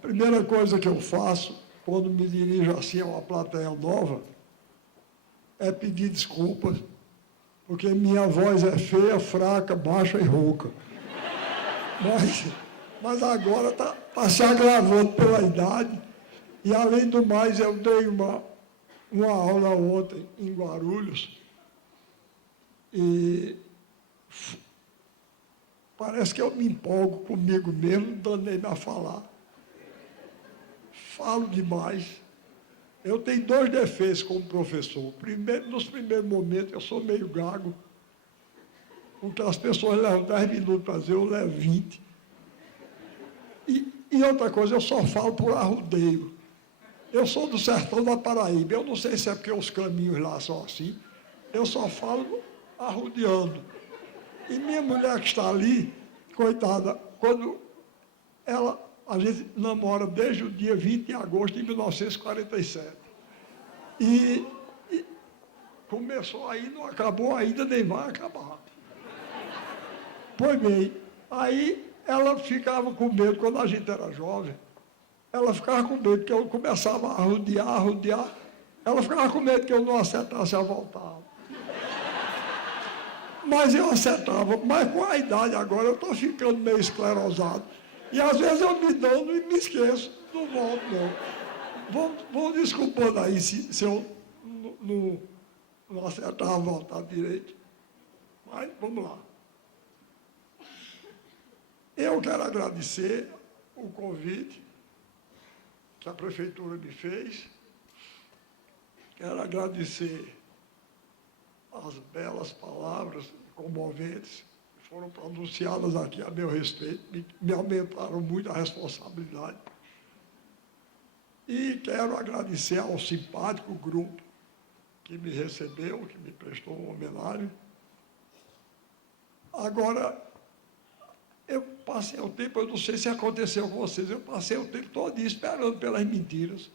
primeira coisa que eu faço, quando me dirijo assim a uma plateia nova, é pedir desculpas, porque minha voz é feia, fraca, baixa e rouca. Mas agora está se agravando pela idade, e, além do mais, eu dei uma aula ontem em Guarulhos, e parece que eu me empolgo comigo mesmo, danei-me a falar. Falo demais. Eu tenho 2 defeitos como professor. Primeiro, nos primeiros momentos, eu sou meio gago, porque as pessoas levam 10 minutos para dizer, eu levo 20. E outra coisa, eu só falo por arrudeio. Eu sou do sertão da Paraíba, eu não sei se é porque os caminhos lá são assim, eu só falo arrudeando. E minha mulher que está ali, coitada, quando a gente namora desde o dia 20 de agosto de 1947. E começou aí, não acabou ainda, nem vai acabar. Pois bem, aí ela ficava com medo, quando a gente era jovem, ela ficava com medo que eu começava a arrodear, ela ficava com medo que eu não acertasse a voltada. Mas eu acertava, mas com a idade agora eu estou ficando meio esclerosado. E às vezes eu me dando e me esqueço, não volto não. Vão desculpando aí se eu não acertar a voltada direito. Mas vamos lá. Eu quero agradecer o convite que a Prefeitura me fez. Quero agradecer as belas palavras comoventes que foram pronunciadas aqui a meu respeito, me aumentaram muito a responsabilidade. E quero agradecer ao simpático grupo que me recebeu, que me prestou uma homenagem. Agora, eu passei o tempo, eu não sei se aconteceu com vocês, eu passei o tempo todo esperando pelas mentiras.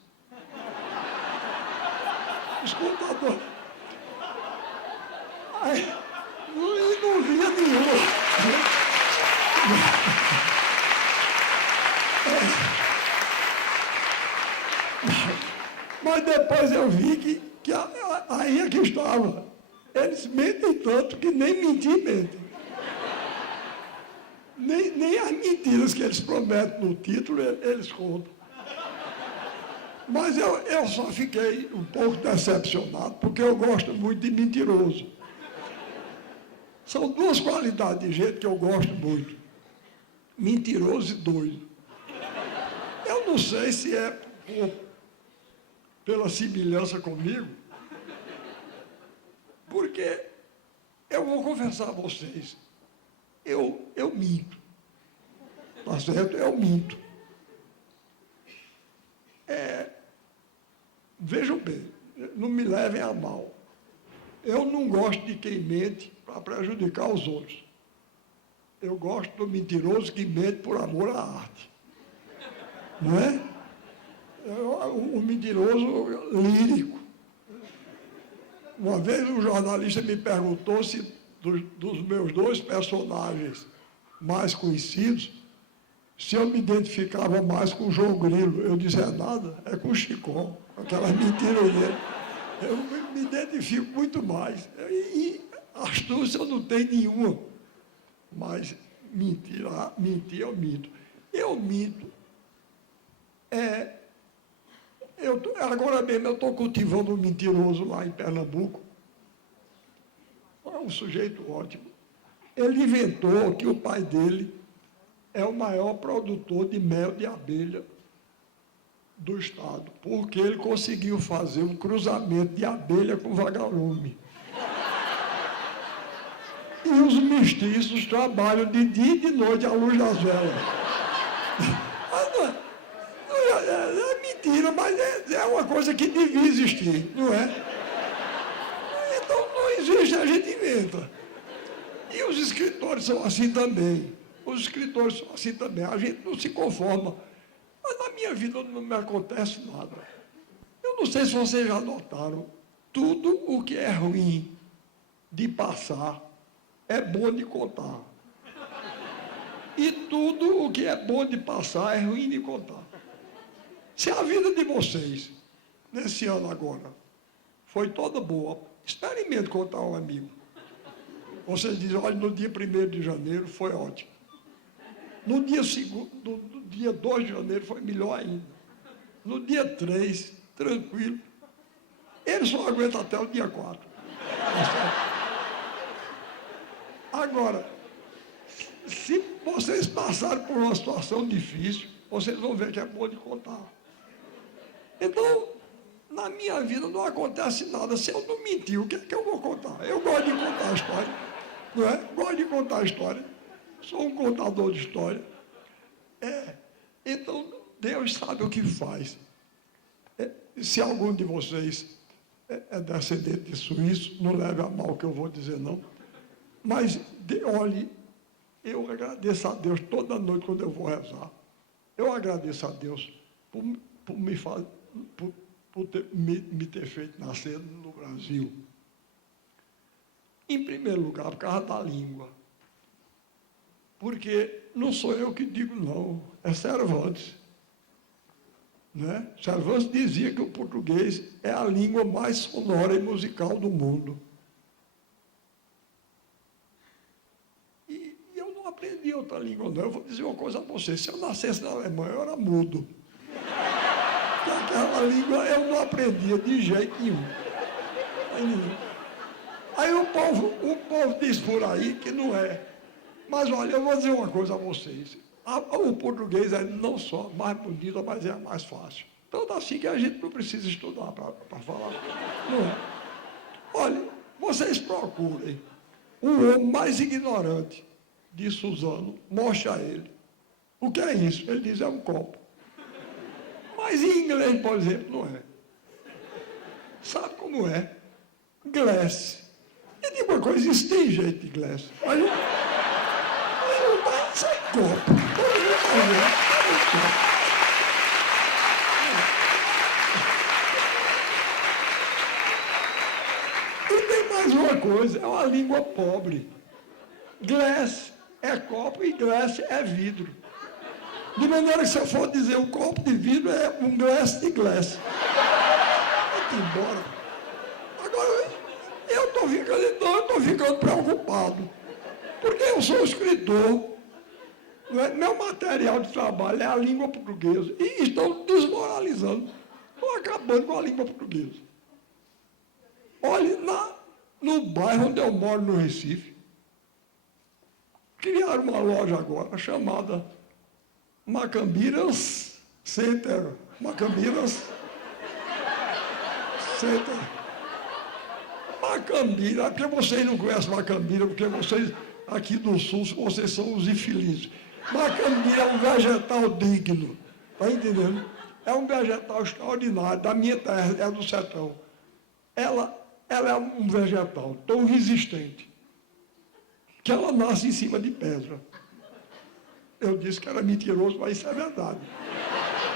Escutador. Aí, não via nenhuma. Mas depois eu vi que aí é que estava. Eles mentem tanto que nem mentir mentem. Nem as mentiras que eles prometem no título, eles contam. Mas eu só fiquei um pouco decepcionado, porque eu gosto muito de mentiroso. São 2 qualidades de gente que eu gosto muito. Mentiroso e doido. Eu não sei se é pela semelhança comigo, porque eu vou confessar a vocês, eu minto. Tá certo? Eu minto. Vejam bem, não me levem a mal. Eu não gosto de quem mente para prejudicar os outros. Eu gosto do mentiroso que mente por amor à arte. Não é? Um mentiroso lírico. Uma vez um jornalista me perguntou se dos meus 2 personagens mais conhecidos, se eu me identificava mais com o João Grilo. Eu disse, nada, é com o Chicó, aquelas mentiras dele. Eu me identifico muito mais. E astúcia eu não tenho nenhuma. Mas mentir eu minto. Eu minto. Agora mesmo eu estou cultivando um mentiroso lá em Pernambuco. É um sujeito ótimo. Ele inventou que o pai dele é o maior produtor de mel de abelha do estado, porque ele conseguiu fazer um cruzamento de abelha com vagalume. E os mestiços trabalham de dia e de noite à luz das velas. É mentira, mas é uma coisa que devia existir, não é? Então, não existe, a gente inventa. E os escritores são assim também. Os escritores são assim também. A gente não se conforma. Mas na minha vida não me acontece nada. Eu não sei se vocês já notaram. Tudo o que é ruim de passar é bom de contar. E tudo o que é bom de passar é ruim de contar. Se a vida de vocês, nesse ano agora, foi toda boa, experimente contar a um amigo. Vocês dizem, olha, no dia 1º de janeiro foi ótimo. No dia 2 de janeiro foi melhor ainda. No dia 3, tranquilo. Ele só aguenta até o dia 4. Agora, se vocês passarem por uma situação difícil, vocês vão ver que é bom de contar. Então, na minha vida não acontece nada. Se eu não mentir, o que é que eu vou contar? Eu gosto de contar a história, não é? Gosto de contar a história. Sou um contador de história. Então, Deus sabe o que faz. Se algum de vocês é descendente de suíço, não leve a mal o que eu vou dizer, não. Mas, olhe, eu agradeço a Deus toda noite quando eu vou rezar. Eu agradeço a Deus por me ter feito nascer no Brasil. Em primeiro lugar, por causa da língua. Porque não sou eu que digo, não, é Cervantes. Né? Cervantes dizia que o português é a língua mais sonora e musical do mundo. E eu não aprendi outra língua, não. Eu vou dizer uma coisa a você, se eu nascesse na Alemanha, eu era mudo. Porque aquela língua eu não aprendia de jeito nenhum. Aí o povo diz por aí que não é. Mas olha, eu vou dizer uma coisa a vocês. O português é não só mais bonito, mas é mais fácil. Tanto assim que a gente não precisa estudar para falar. Não é? Olha, vocês procurem o homem mais ignorante de Suzano, mostre a ele. O que é isso? Ele diz, é um copo. Mas em inglês, por exemplo, não é. Sabe como é? Glass. E digo uma coisa, isso tem jeito de glass. Mas não vai ser copo. E tem mais uma coisa, é uma língua pobre. Glass é copo e glass é vidro. De maneira que se eu for dizer um copo de vidro, é um glass de glass. Vai embora. Agora, eu estou ficando preocupado. Porque eu sou escritor. Meu material de trabalho é a língua portuguesa. E estão desmoralizando. Estão acabando com a língua portuguesa. Olha, no bairro onde eu moro, no Recife, criaram uma loja agora chamada Macambiras Center. Macambiras Center. Macambira, porque vocês não conhecem Macambira, porque vocês aqui do Sul, vocês são os infelizes. Macambira é um vegetal digno, está entendendo? É um vegetal extraordinário, da minha terra, é do sertão. Ela é um vegetal tão resistente que ela nasce em cima de pedra. Eu disse que era mentiroso, mas isso é verdade.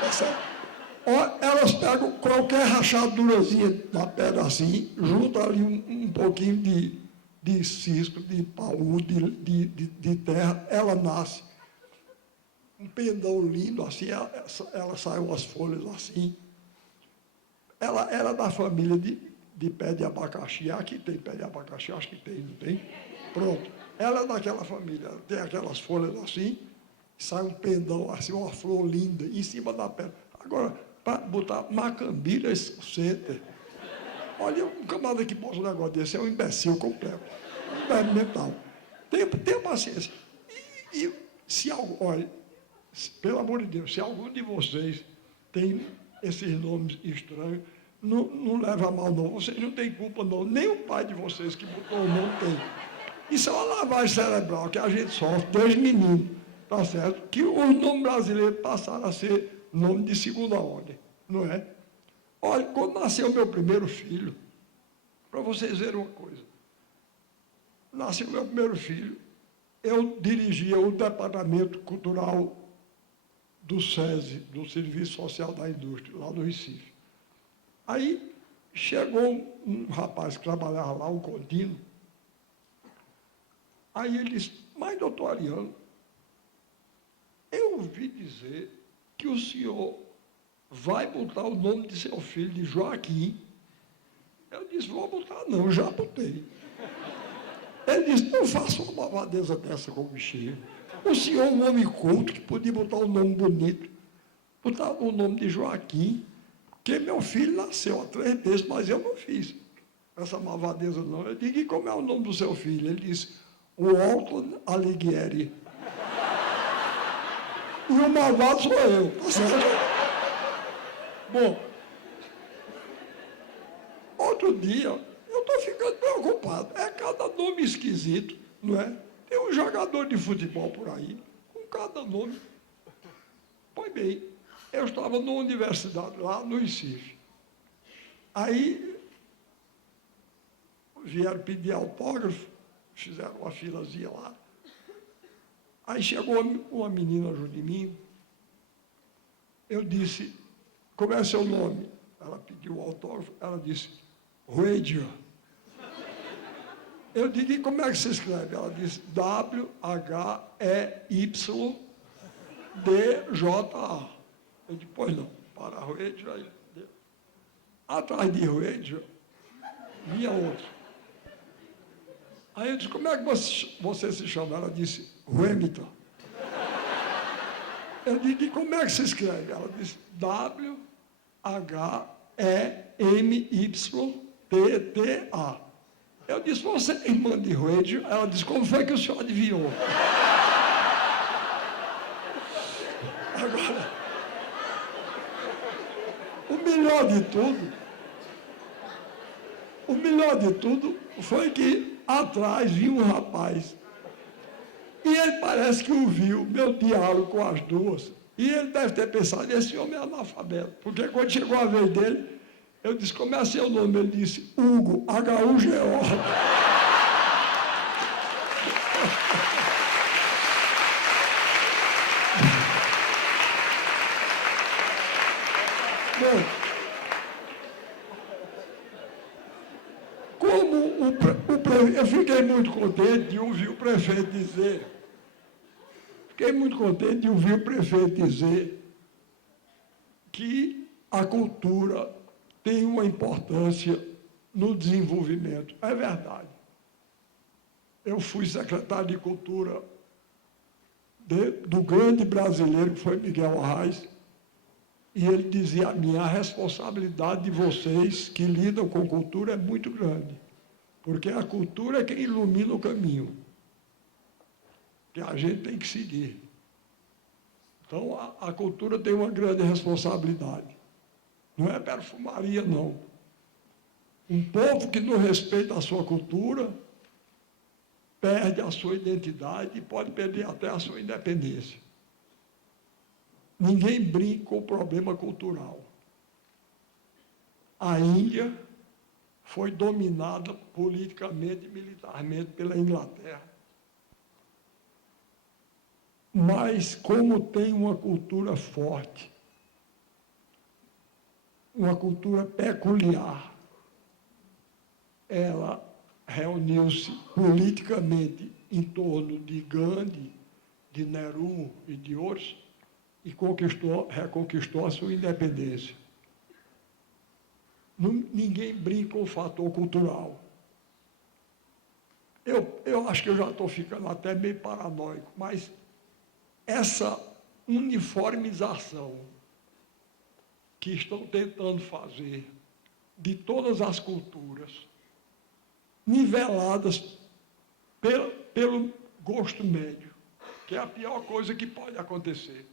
É certo? Elas pegam qualquer rachadurazinha da pedra assim, juntam ali um pouquinho de cisco, de paú, de terra, ela nasce. Um pendão lindo assim, ela sai umas folhas assim. Ela era da família de pé de abacaxi. Aqui tem pé de abacaxi, acho que tem, não tem? Pronto. Ela é daquela família, tem aquelas folhas assim, sai um pendão assim, uma flor linda, em cima da pedra. Agora, para botar Macambira Center, olha, um camarada que posta um negócio desse é um imbecil completo, um imbecil mental. Tenha paciência. E se algo, olha, pelo amor de Deus, se algum de vocês tem esses nomes estranhos, não leva a mal, não. Vocês não têm culpa, não. Nem o pai de vocês que botou o nome tem. Isso é uma lavagem cerebral que a gente sofre desde menino, tá certo? Que os nomes brasileiros passaram a ser nome de segunda ordem, não é? Olha, quando nasceu meu primeiro filho, para vocês verem uma coisa, nasceu meu primeiro filho, eu dirigia o departamento cultural do SESI, do Serviço Social da Indústria, lá no Recife. Aí chegou um rapaz que trabalhava lá, um contínuo. Aí ele disse, mas doutor Ariano, eu ouvi dizer que o senhor vai botar o nome de seu filho de Joaquim. Eu disse, vou botar não, já botei. Ele disse, não faça uma malvadeza dessa com o bichinho. O senhor é um homem culto que podia botar um nome bonito, botar o nome de Joaquim, porque meu filho nasceu há 3 meses, mas eu não fiz essa malvadeza não. Eu digo, e como é o nome do seu filho? Ele disse, Walton Alighieri. E o malvado sou eu, tá certo? Bom, outro dia, eu estou ficando preocupado. É cada nome esquisito, não é? Tem um jogador de futebol por aí, com cada nome. Pois bem, eu estava numa universidade lá no Recife. Aí vieram pedir autógrafo, fizeram uma filazinha lá. Aí chegou uma menina junto de mim. Eu disse, como é seu nome? Ela pediu o autógrafo, ela disse, Ruedia. Eu digo, e como é que se escreve? Ela disse, W-H-E-Y-D-J-A. Eu disse, pois não, para Ruedia. Atrás de Ruedia, vinha outro. Aí eu disse, como é que você se chama? Ela disse, Ruemita. Eu disse, e como é que se escreve? Ela disse, W-H-E-M-Y-T-T-A. Eu disse, você é irmã de Ruedio? Ela disse, como foi que o senhor adivinhou? Agora, o melhor de tudo foi que atrás vinha um rapaz. E ele parece que ouviu meu diálogo com as duas. E ele deve ter pensado, esse homem é analfabeto. Porque quando chegou a vez dele, eu disse, como é seu nome? Ele disse, Hugo, H-U-G-O. Bom, eu fiquei muito contente de ouvir o prefeito dizer, que a cultura tem uma importância no desenvolvimento. É verdade. Eu fui secretário de Cultura do grande brasileiro, que foi Miguel Arraes, e ele dizia a mim, a responsabilidade de vocês que lidam com cultura é muito grande, porque a cultura é quem ilumina o caminho, que a gente tem que seguir. Então, a cultura tem uma grande responsabilidade. Não é perfumaria, não. Um povo que não respeita a sua cultura perde a sua identidade e pode perder até a sua independência. Ninguém brinca com o problema cultural. A Índia foi dominada politicamente e militarmente pela Inglaterra. Mas, como tem uma cultura forte, uma cultura peculiar, ela reuniu-se politicamente em torno de Gandhi, de Nehru e de outros, e reconquistou a sua independência. Ninguém brinca com o fator cultural. Eu acho que eu já estou ficando até meio paranoico, mas essa uniformização que estão tentando fazer de todas as culturas, niveladas pelo gosto médio, que é a pior coisa que pode acontecer.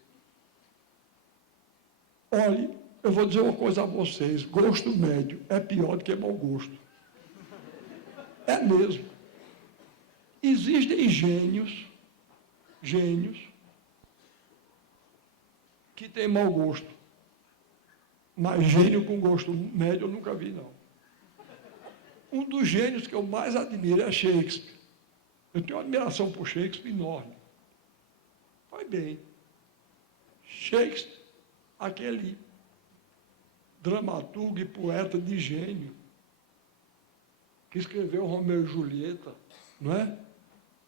Olhe, eu vou dizer uma coisa a vocês, gosto médio é pior do que mau gosto. É mesmo. Existem gênios que têm mau gosto, mas gênio com gosto médio eu nunca vi, não. Um dos gênios que eu mais admiro é Shakespeare. Eu tenho uma admiração por Shakespeare enorme. Pois bem, Shakespeare, aquele dramaturgo e poeta de gênio, que escreveu Romeu e Julieta, não é?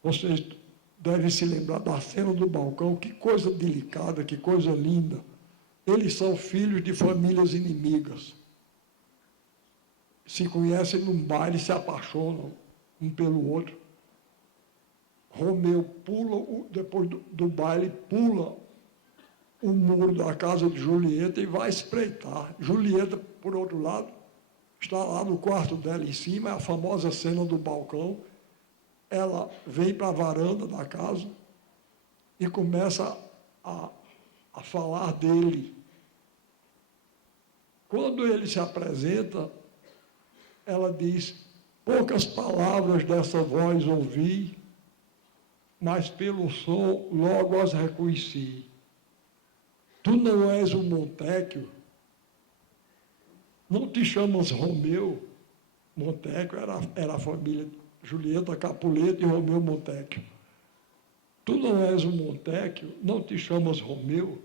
Vocês devem se lembrar da cena do balcão, que coisa delicada, que coisa linda. Eles são filhos de famílias inimigas. Se conhecem num baile, se apaixonam um pelo outro. Romeu pula, depois do baile, pula o muro da casa de Julieta e vai espreitar. Julieta, por outro lado, está lá no quarto dela em cima, é a famosa cena do balcão. Ela vem para a varanda da casa e começa a falar dele. Quando ele se apresenta, ela diz: poucas palavras dessa voz ouvi, mas pelo som logo as reconheci. Tu não és o Montecchio? Não te chamas Romeu? Montecchio era a família Julieta Capuleto e Romeu Montecchio. Tu não és o Montecchio? Não te chamas Romeu?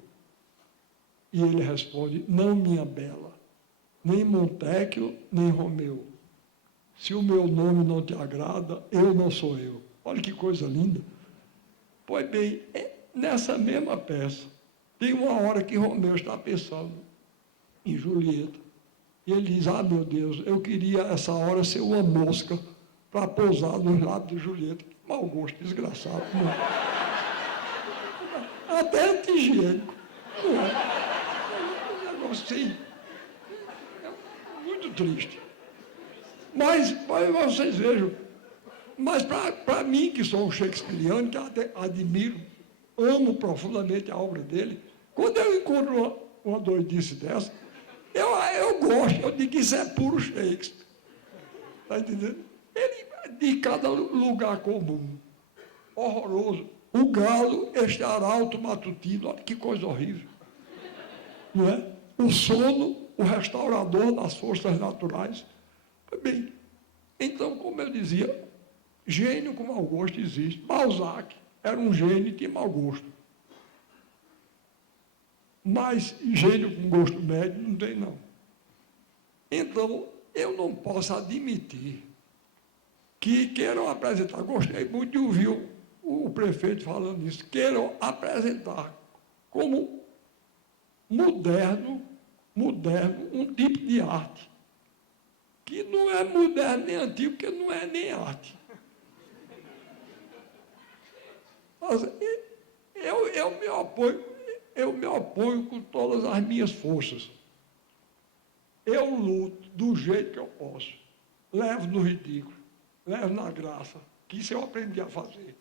E ele responde: não, minha bela, nem Montecchio, nem Romeu. Se o meu nome não te agrada, eu não sou eu. Olha que coisa linda. Pois bem, nessa mesma peça, tem uma hora que Romeu está pensando em Julieta. E ele diz: ah, meu Deus, eu queria essa hora ser uma mosca para pousar nos lábios de Julieta. Que mau gosto, desgraçado. Não é? Até anti-higiênico. Não é? Um negócio assim. É muito triste. Mas vocês vejam, mas para mim, que sou um shakespeariano, que admiro, amo profundamente a obra dele, quando eu encontro uma doidice dessa, eu gosto, eu digo que isso é puro Shakespeare. Está entendendo? Ele, de cada lugar comum, horroroso. O galo, este arauto matutino, olha que coisa horrível. Não é? O sono, o restaurador das forças naturais. Bem, então, como eu dizia, gênio com mau gosto existe. Balzac era um gênio e tinha mau gosto. Mas gênio com gosto médio não tem, não. Então, eu não posso admitir que queiram apresentar, gostei muito de ouvir o prefeito falando isso, queiram apresentar como moderno um tipo de arte, que não é moderno nem antigo, porque não é nem arte. Mas eu me oponho com todas as minhas forças. Eu luto do jeito que eu posso. Levo no ridículo, levo na graça, que isso eu aprendi a fazer.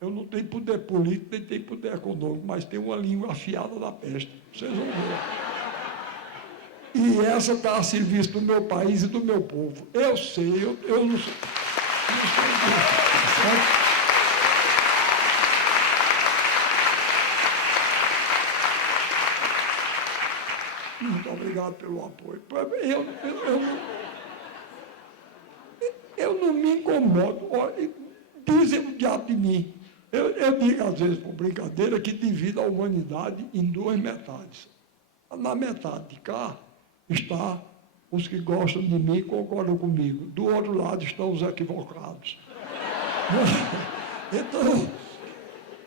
Eu não tenho poder político, nem tenho poder econômico, mas tenho uma língua afiada da peste. Vocês vão ver. E essa está a serviço do meu país e do meu povo. Eu sei, eu não sei. Certo? Muito obrigado pelo apoio. Eu não me incomodo. Dizem o diabo de mim. Eu digo, às vezes, por brincadeira, que divido a humanidade em duas metades. Na metade de cá está os que gostam de mim e concordam comigo. Do outro lado estão os equivocados. Então,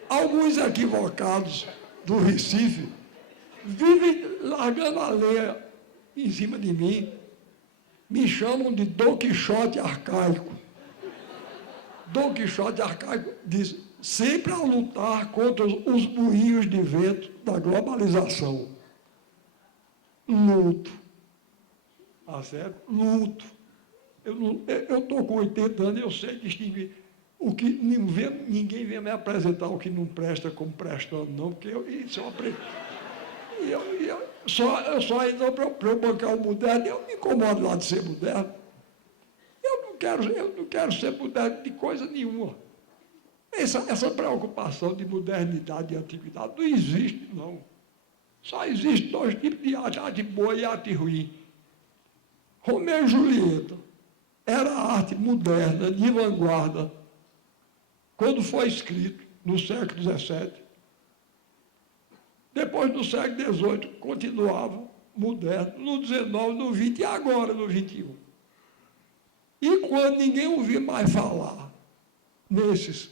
alguns equivocados do Recife vivem largando a lenha em cima de mim, me chamam de Dom Quixote arcaico. Dom Quixote arcaico diz: sempre a lutar contra os moinhos de vento da globalização. Luto. Tá certo? Luto. Eu estou com 80 anos, eu sei distinguir. O que ninguém vem me apresentar o que não presta como prestando, não, porque isso eu aprendi. Eu só ainda para eu bancar o moderno, eu me incomodo lá de ser moderno. Eu não quero ser moderno de coisa nenhuma. Essa preocupação de modernidade e antiguidade não existe, não. Só existem dois tipos de arte, arte boa e arte ruim. Romeu e Julieta era arte moderna, de vanguarda, quando foi escrito, no século XVII. Depois, no século XVIII, continuava moderno, no XIX, no XX e agora no XXI. E quando ninguém ouvia mais falar nesses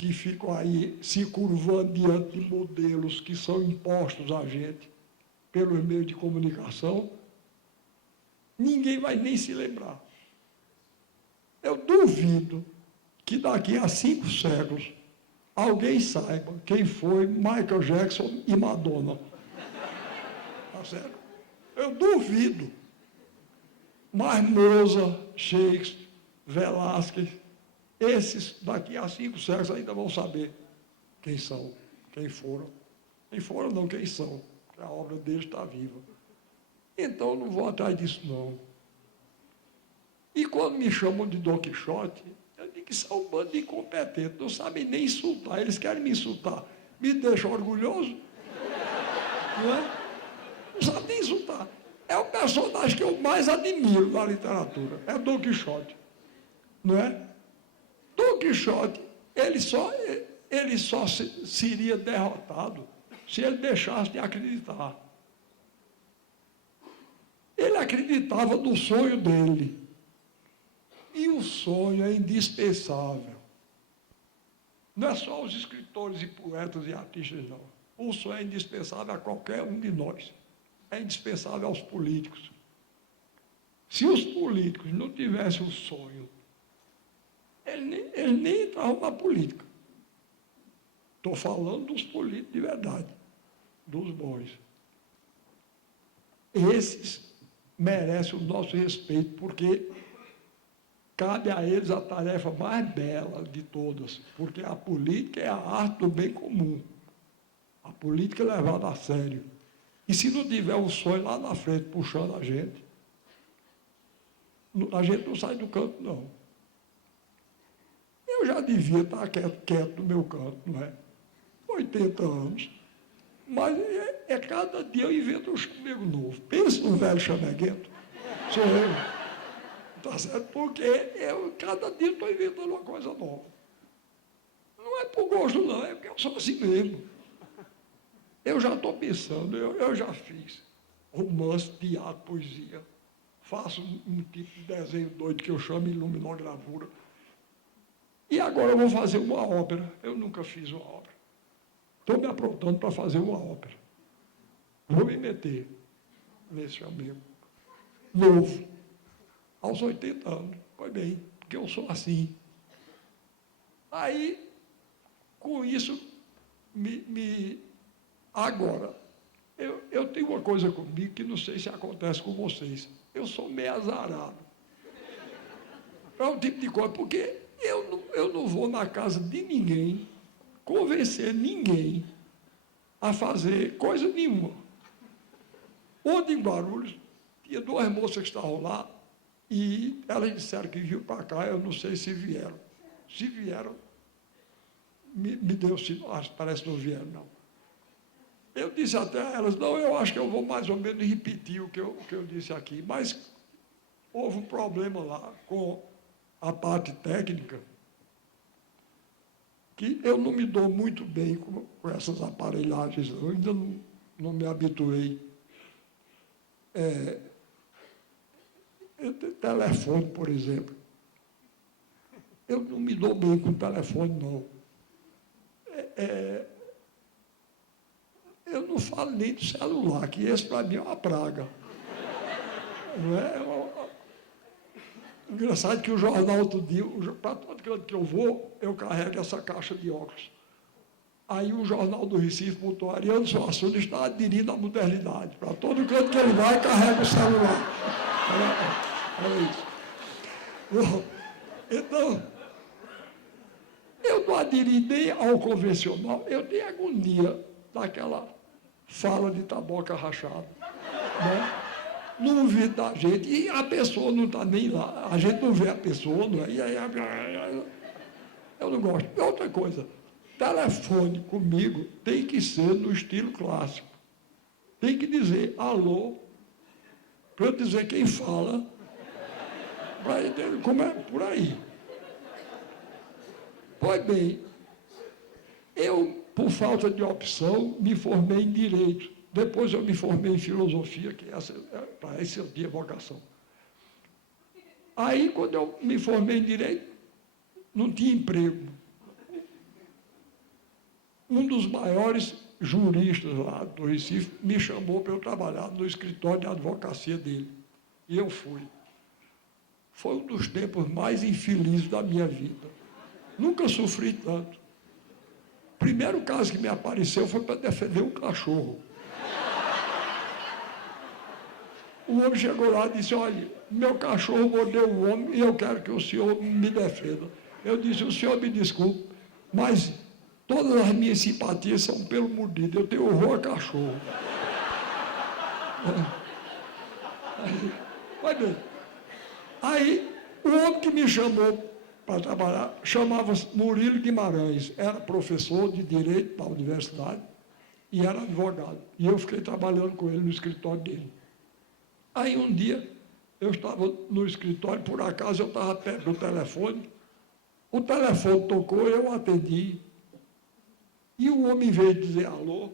que ficam aí se curvando diante de modelos que são impostos a gente pelos meios de comunicação, ninguém vai nem se lembrar. Eu duvido que daqui a 5 séculos alguém saiba quem foi Michael Jackson e Madonna. Tá certo? Eu duvido. Mas Mozart, Shakespeare, Velázquez, esses daqui a 5 séculos ainda vão saber quem são, quem foram. Quem foram não, quem são. A obra deles está viva. Então, não vou atrás disso, não. E quando me chamam de Dom Quixote, eu digo que são um bando de incompetentes, não sabem nem insultar, eles querem me insultar. Me deixam orgulhoso, não é? Não sabem nem insultar. É o personagem que eu mais admiro na literatura, é Dom Quixote, não é? Dom Quixote, ele só seria derrotado se ele deixasse de acreditar. Ele acreditava no sonho dele. E o sonho é indispensável. Não é só os escritores e poetas e artistas, não. O sonho é indispensável a qualquer um de nós. É indispensável aos políticos. Se os políticos não tivessem o sonho, eles nem entravam na política. Estou falando dos políticos de verdade, dos bons. Esses merecem o nosso respeito, porque cabe a eles a tarefa mais bela de todas, porque a política é a arte do bem comum. A política é levada a sério. E se não tiver um sonho lá na frente puxando a gente não sai do canto, não. Eu já devia estar quieto no meu canto, não é? 80 anos. Mas cada dia eu invento um chamego novo. Pensa no velho chameguento. Sou eu. Tá certo? Porque cada dia estou inventando uma coisa nova. Não é por gosto, não, é porque eu sou assim mesmo. Eu já estou pensando, eu já fiz romance, teatro, poesia. Faço um tipo de desenho doido que eu chamo iluminogravura. E agora eu vou fazer uma ópera. Eu nunca fiz uma ópera. Estou me aprontando para fazer uma ópera. Vou me meter nesse amigo. Novo. Aos 80 anos. Pois bem, porque eu sou assim. Aí, com isso, agora, eu tenho uma coisa comigo que não sei se acontece com vocês. Eu sou meio azarado. É um tipo de coisa, porque eu não vou na casa de ninguém convencer ninguém a fazer coisa nenhuma. Ontem em Guarulhos, tinha 2 moças que estavam lá e elas disseram que vinham para cá, eu não sei se vieram. Se vieram, me deu sinal, parece que não vieram, não. Eu disse até a elas, não, eu acho que eu vou mais ou menos repetir o que eu disse aqui, mas houve um problema lá com a parte técnica, que eu não me dou muito bem com essas aparelhagens, eu ainda não me habituei. Telefone, por exemplo. Eu não me dou bem com telefone, não. Eu não falo nem do celular, que esse para mim é uma praga. Não é? Engraçado que o jornal outro dia, para todo canto que eu vou, eu carrego essa caixa de óculos. Aí o jornal do Recife botou, Ariano Suassuna está aderindo à modernidade. Para todo canto que ele vai, carrega o celular. Era isso. Bom, então, eu não aderi nem ao convencional, eu tenho agonia daquela fala de taboca rachada. Né? No ouvido da gente, e a pessoa não está nem lá, a gente não vê a pessoa, não é? E aí, eu não gosto. E outra coisa, telefone comigo tem que ser no estilo clássico. Tem que dizer alô, para eu dizer quem fala, para entender como é por aí. Pois bem, eu, por falta de opção, me formei em Direito. Depois eu me formei em Filosofia, que para esse dia vocação. Aí, quando eu me formei em Direito, não tinha emprego. um dos maiores juristas lá do Recife me chamou para eu trabalhar no escritório de advocacia dele. E eu fui. Foi um dos tempos mais infelizes da minha vida. Nunca sofri tanto. O primeiro caso que me apareceu foi para defender um cachorro. O homem chegou lá e disse, olha, meu cachorro mordeu o homem e eu quero que o senhor me defenda. Eu disse, o senhor me desculpe, mas todas as minhas simpatias são pelo mordido, eu tenho horror a cachorro. Vai bem. Aí, o homem que me chamou para trabalhar, chamava-se Murilo Guimarães, era professor de Direito da universidade e era advogado. E eu fiquei trabalhando com ele no escritório dele. Aí, um dia, eu estava no escritório, por acaso eu estava perto do telefone, o telefone tocou, eu atendi, e o homem veio dizer alô,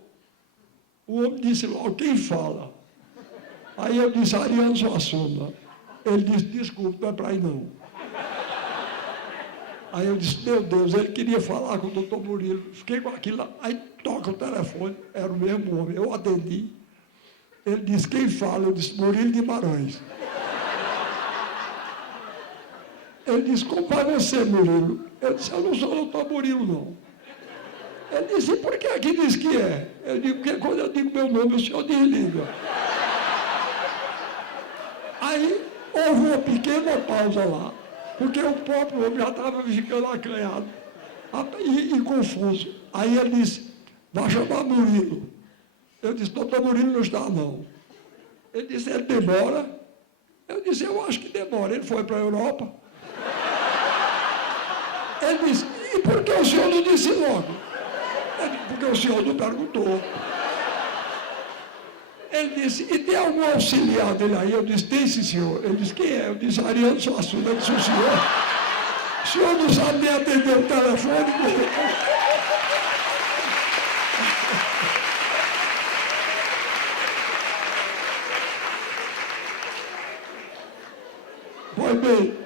o homem disse logo, quem fala? Aí eu disse, Ariano Suassuna. Ele disse, desculpe, não é para ir não. Aí eu disse, meu Deus, ele queria falar com o doutor Murilo. Fiquei com aquilo lá, aí toca o telefone, era o mesmo homem, eu atendi. Ele disse, quem fala? Eu disse, Murilo Guimarães. Ele disse, como vai você, Murilo? Eu disse, eu não sou o doutor Murilo, não. Ele disse, e por que aqui diz que é? Eu digo, porque quando eu digo meu nome, o senhor desliga. Aí houve uma pequena pausa lá, porque o próprio homem já estava ficando acanhado e confuso. Aí ele disse, vai chamar Murilo. Eu disse, doutor Murilo não está, não. Ele disse, ele demora? Eu disse, eu acho que demora. Ele foi para a Europa. Ele disse, e por que o senhor não disse logo? Eu disse, porque o senhor não perguntou. Ele disse, e tem algum auxiliar dele aí? Eu disse, tem sim, senhor. Ele disse, quem é? Eu disse, Ariano Suassuna. Eu disse, o senhor não sabe nem atender o telefone? Pois bem,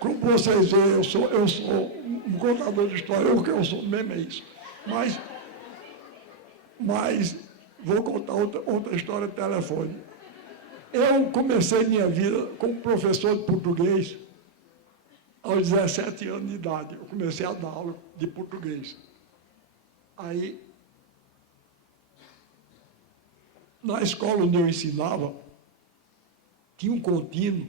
como vocês veem, eu sou um contador de história, o que eu sou mesmo é isso. Mas vou contar outra história de telefone. Eu comecei minha vida como professor de português aos 17 anos de idade. Eu comecei a dar aula de português. Aí, na escola onde eu ensinava, tinha um contínuo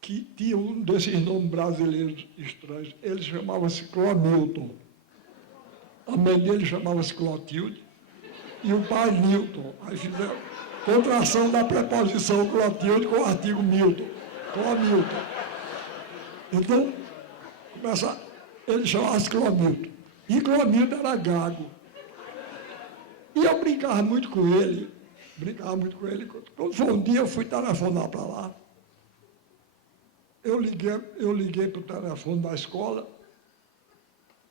que tinha um desses nomes brasileiros estranhos. Ele chamava-se Clomilton. A mãe dele chamava-se Clotilde e o pai Newton. Aí fizeram contração da preposição Clotilde com o artigo Milton. Clomilton. Então, ele chamava-se Clomilton. E Clomilton era gago. E eu brincava muito com ele. Quando foi um dia, eu fui telefonar para lá. Eu liguei para o telefone da escola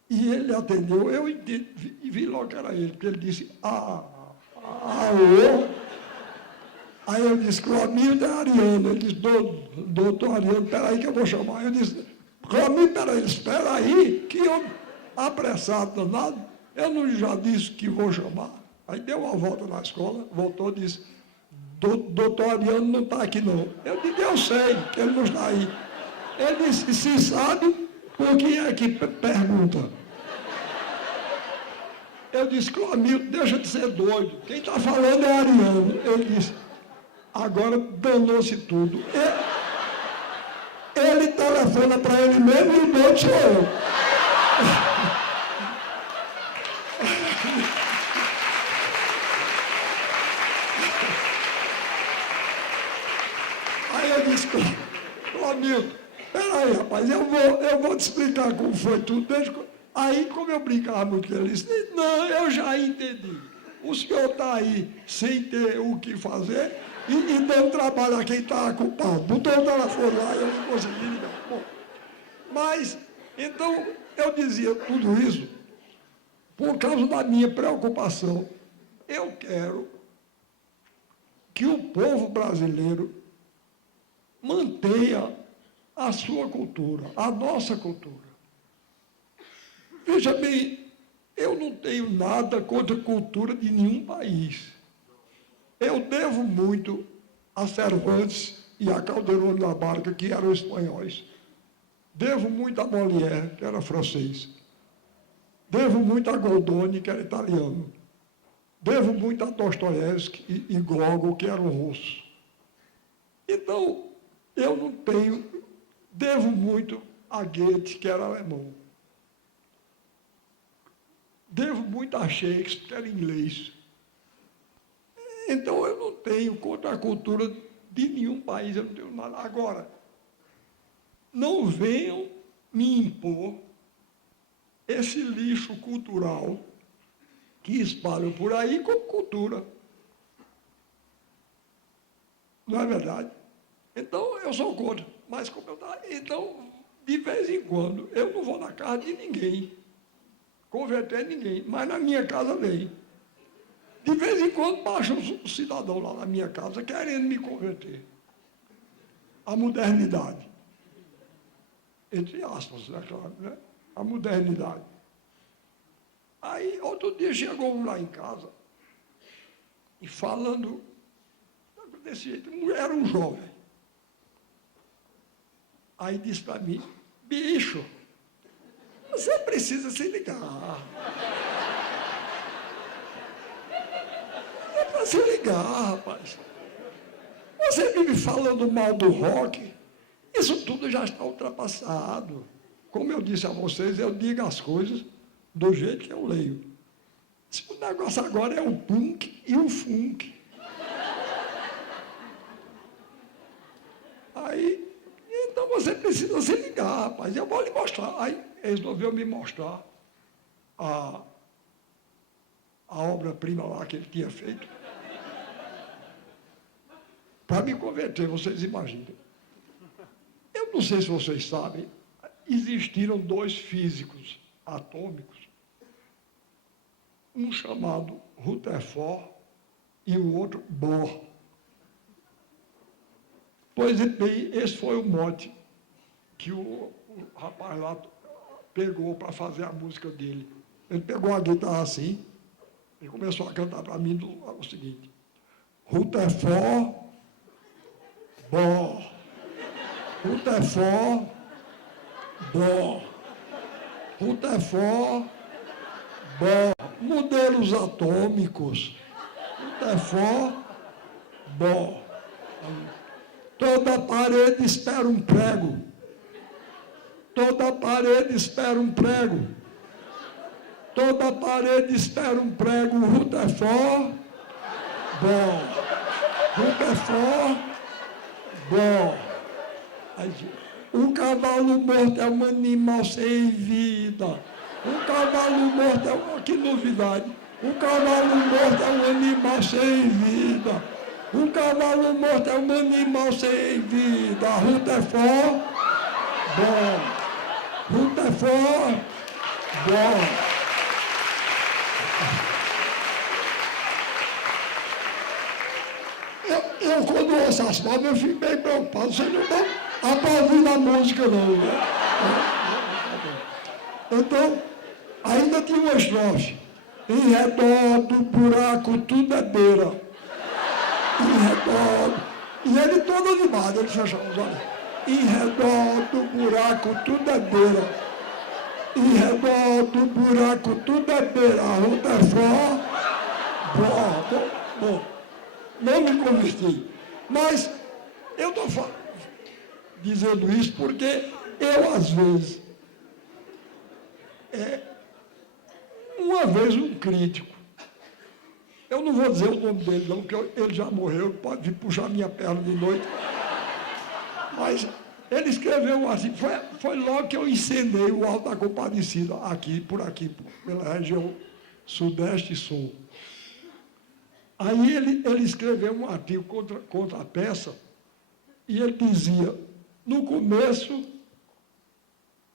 e ele atendeu. Eu entendi, e vi logo que era ele, porque ele disse, alô? Aí eu disse, Clomilton é Ariano. Ele disse, doutor Ariano, peraí que eu vou chamar. Eu disse, Clomilton, peraí, espera aí, que eu, apressado, danado, eu não já disse que vou chamar. Aí deu uma volta na escola, voltou e disse, doutor Ariano não está aqui não. Eu disse, eu sei que ele não está aí. Ele disse, se sabe, por que é que pergunta? Eu disse, Clomilton, deixa de ser doido. Quem está falando é Ariano. Ele disse, agora danou-se tudo. Ele telefona para ele mesmo e o doido sou eu. Aí eu disse, Clomilton, peraí, rapaz, eu vou te explicar como foi tudo. Aí, como eu brincava muito com ele, disse, não, eu já entendi. O senhor está aí sem ter o que fazer e dando trabalho a quem está culpado. Botou o telefone lá e eu não consegui ligar. Bom, mas, então, eu dizia tudo isso por causa da minha preocupação. Eu quero que o povo brasileiro mantenha a sua cultura, a nossa cultura. Veja bem, eu não tenho nada contra a cultura de nenhum país. Eu devo muito a Cervantes e a Calderón da Barca, que eram espanhóis. Devo muito a Molière, que era francês. Devo muito a Goldoni, que era italiano. Devo muito a Dostoiévski e Gogol, que eram russos. Então, eu não tenho... Devo muito a Goethe, que era alemão. Devo muito a Shakespeare, que era inglês. Então, eu não tenho contra a cultura de nenhum país, eu não tenho nada. Agora, não venham me impor esse lixo cultural que espalham por aí como cultura. Não é verdade? Então, eu sou contra. Mas, como eu estava... Então, de vez em quando, eu não vou na casa de ninguém, converter ninguém, mas na minha casa vem. De vez em quando, baixa um cidadão lá na minha casa querendo me converter. A modernidade. Entre aspas, é claro, né? A modernidade. Aí, outro dia, chegou um lá em casa e falando desse jeito, era um jovem. Aí disse para mim, bicho, você precisa se ligar. É para se ligar, rapaz. Você vive falando mal do rock, isso tudo já está ultrapassado. Como eu disse a vocês, eu digo as coisas do jeito que eu leio. O negócio agora é o punk e o funk. Aí, então você precisa se ligar, rapaz. Eu vou lhe mostrar. Aí ele resolveu me mostrar a obra-prima lá que ele tinha feito. Para me converter, vocês imaginam. Eu não sei se vocês sabem, existiram dois físicos atômicos, um chamado Rutherford e o outro Bohr. Pois bem, esse foi o mote que o rapaz lá pegou para fazer a música dele. Ele pegou a guitarra assim e começou a cantar para mim o seguinte: Rutherford, Bohr, Rutherford, Bohr, Rutherford, Bohr, modelos atômicos, Rutherford, Bohr. Toda parede espera um prego. Toda parede espera um prego. Toda parede espera um prego. Rutherford, Bohr. Rutherford, Bohr. Um cavalo morto é um animal sem vida. Um cavalo morto é uma... Que novidade. Um cavalo morto é um animal sem vida. Um cavalo morto é um animal sem vida. Rutherford, Bohr. Rutherford, Bohr. Eu quando ouço as palmas, eu fico bem preocupado. Vocês não estão aplaudindo a música, não. Né? Então, ainda tinha uma estrofe. Em redor do buraco tudo é beira. Em redor, e ele todo animado, ele fechou os olhos. Em redor do buraco tudo é beira. Em redor do buraco tudo é beira. A Rutherford, bom, não me converti. Mas eu estou dizendo isso porque eu, às vezes, uma vez um crítico, eu não vou dizer o nome dele, não, porque ele já morreu, pode vir puxar minha perna de noite. Mas ele escreveu assim, foi logo que eu incendiei o Alto da Compadecida, por aqui, pela região sudeste e sul. Aí ele escreveu um artigo contra a peça, e ele dizia, no começo,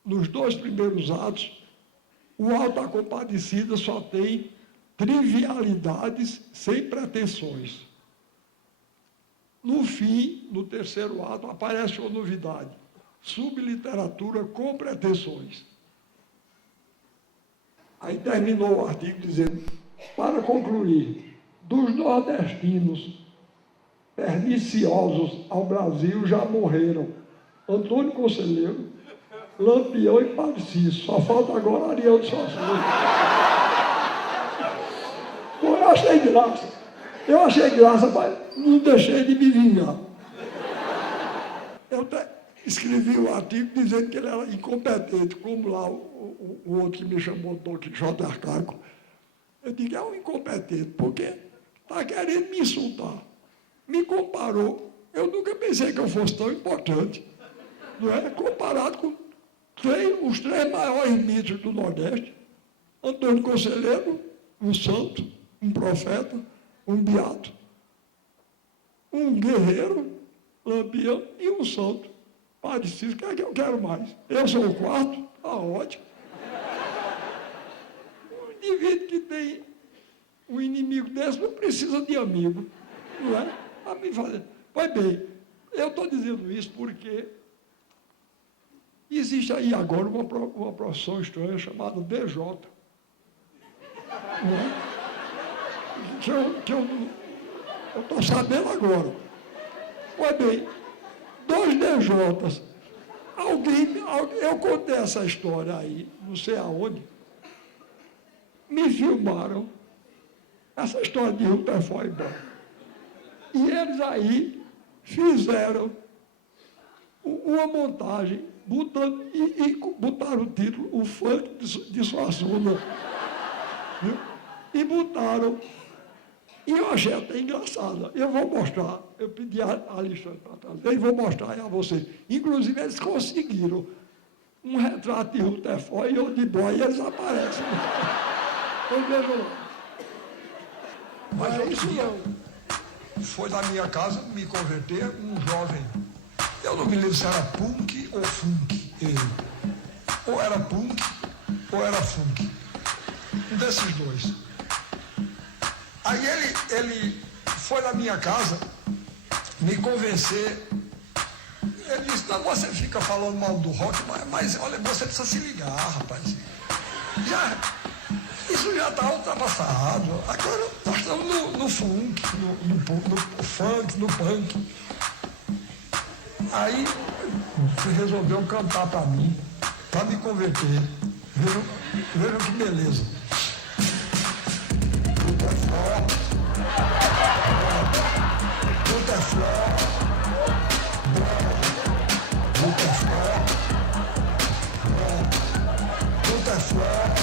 nos 2 primeiros atos, o Alto da Compadecida só tem trivialidades sem pretensões. No fim, no 3º ato, aparece uma novidade. Subliteratura com pretensões. Aí terminou o artigo dizendo, para concluir, dos nordestinos perniciosos ao Brasil já morreram Antônio Conselheiro, Lampião e Padre Cícero. Só falta agora Ariano Suassuna. Eu achei graça. Eu achei graça, mas não deixei de me vingar. Eu escrevi um artigo dizendo que ele era incompetente, como lá o outro que me chamou Dom Quixote Arcaico. Eu digo, é um incompetente, porque está querendo me insultar. Me comparou. Eu nunca pensei que eu fosse tão importante. Não é? Comparado com os três maiores mitos do Nordeste. Antônio Conselheiro, um santo, um profeta, um beato, um guerreiro, Lampião, e um santo, Padre Cícero. O que é que eu quero mais? Eu sou o quarto? Está ótimo. Um indivíduo que tem um inimigo desse não precisa de amigo, não é? Para me fazer. Pois bem, eu estou dizendo isso porque existe aí agora uma profissão estranha chamada DJ. Não é? Que eu estou sabendo agora. Pois bem, 2 DJs. Eu contei essa história aí, não sei aonde, me filmaram essa história de Rutherford Branco. E eles aí fizeram uma montagem, botaram o título, o funk de Suassuna, viu? E botaram, e eu achei até engraçado. Eu vou mostrar, eu pedi a Alexandre para trazer, e vou mostrar aí a vocês. Inclusive, eles conseguiram um retrato de Rutherford e eu de boy, e eles aparecem. Então, vejam lá. Mas é isso não. Foi na minha casa me converter um jovem. Eu não me lembro se era punk ou funk. Ou era punk ou era funk. Um desses dois. Aí ele foi na minha casa me convencer. Ele disse, não, você fica falando mal do rock, mas olha, você precisa se ligar, rapaz. Isso já está ultrapassado. Agora nós estamos no funk, no funk, no punk. Aí ele resolveu cantar para mim, para me converter. Vejam que beleza. Tudo é forte. Tudo é forte. Tudo é forte. Tudo é forte.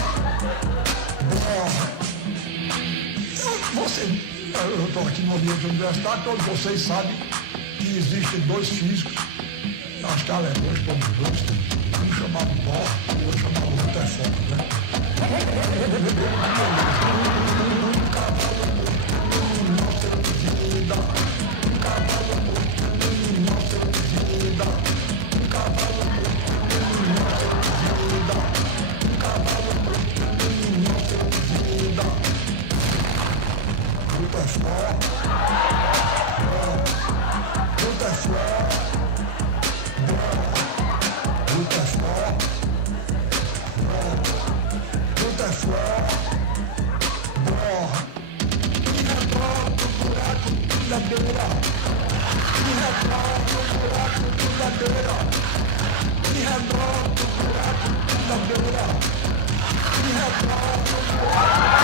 Eu estou aqui no ambiente universitário, todos vocês sabem que existem 2 físicos, acho que alemães, todos os dois, um chamado Bohr, o outro chamado Rutherford, né? Um cavalo morto, não sei vida, um cavalo morto, não sei vida, um cavalo morto, não sei vida, um cavalo morto, não sei vida. Rutherford, Rutherford, Rutherford, Rutherford, me retrola no buraco da beira, me retrola no buraco da beira, me retrola no buraco da beira, me retrola no buraco da beira.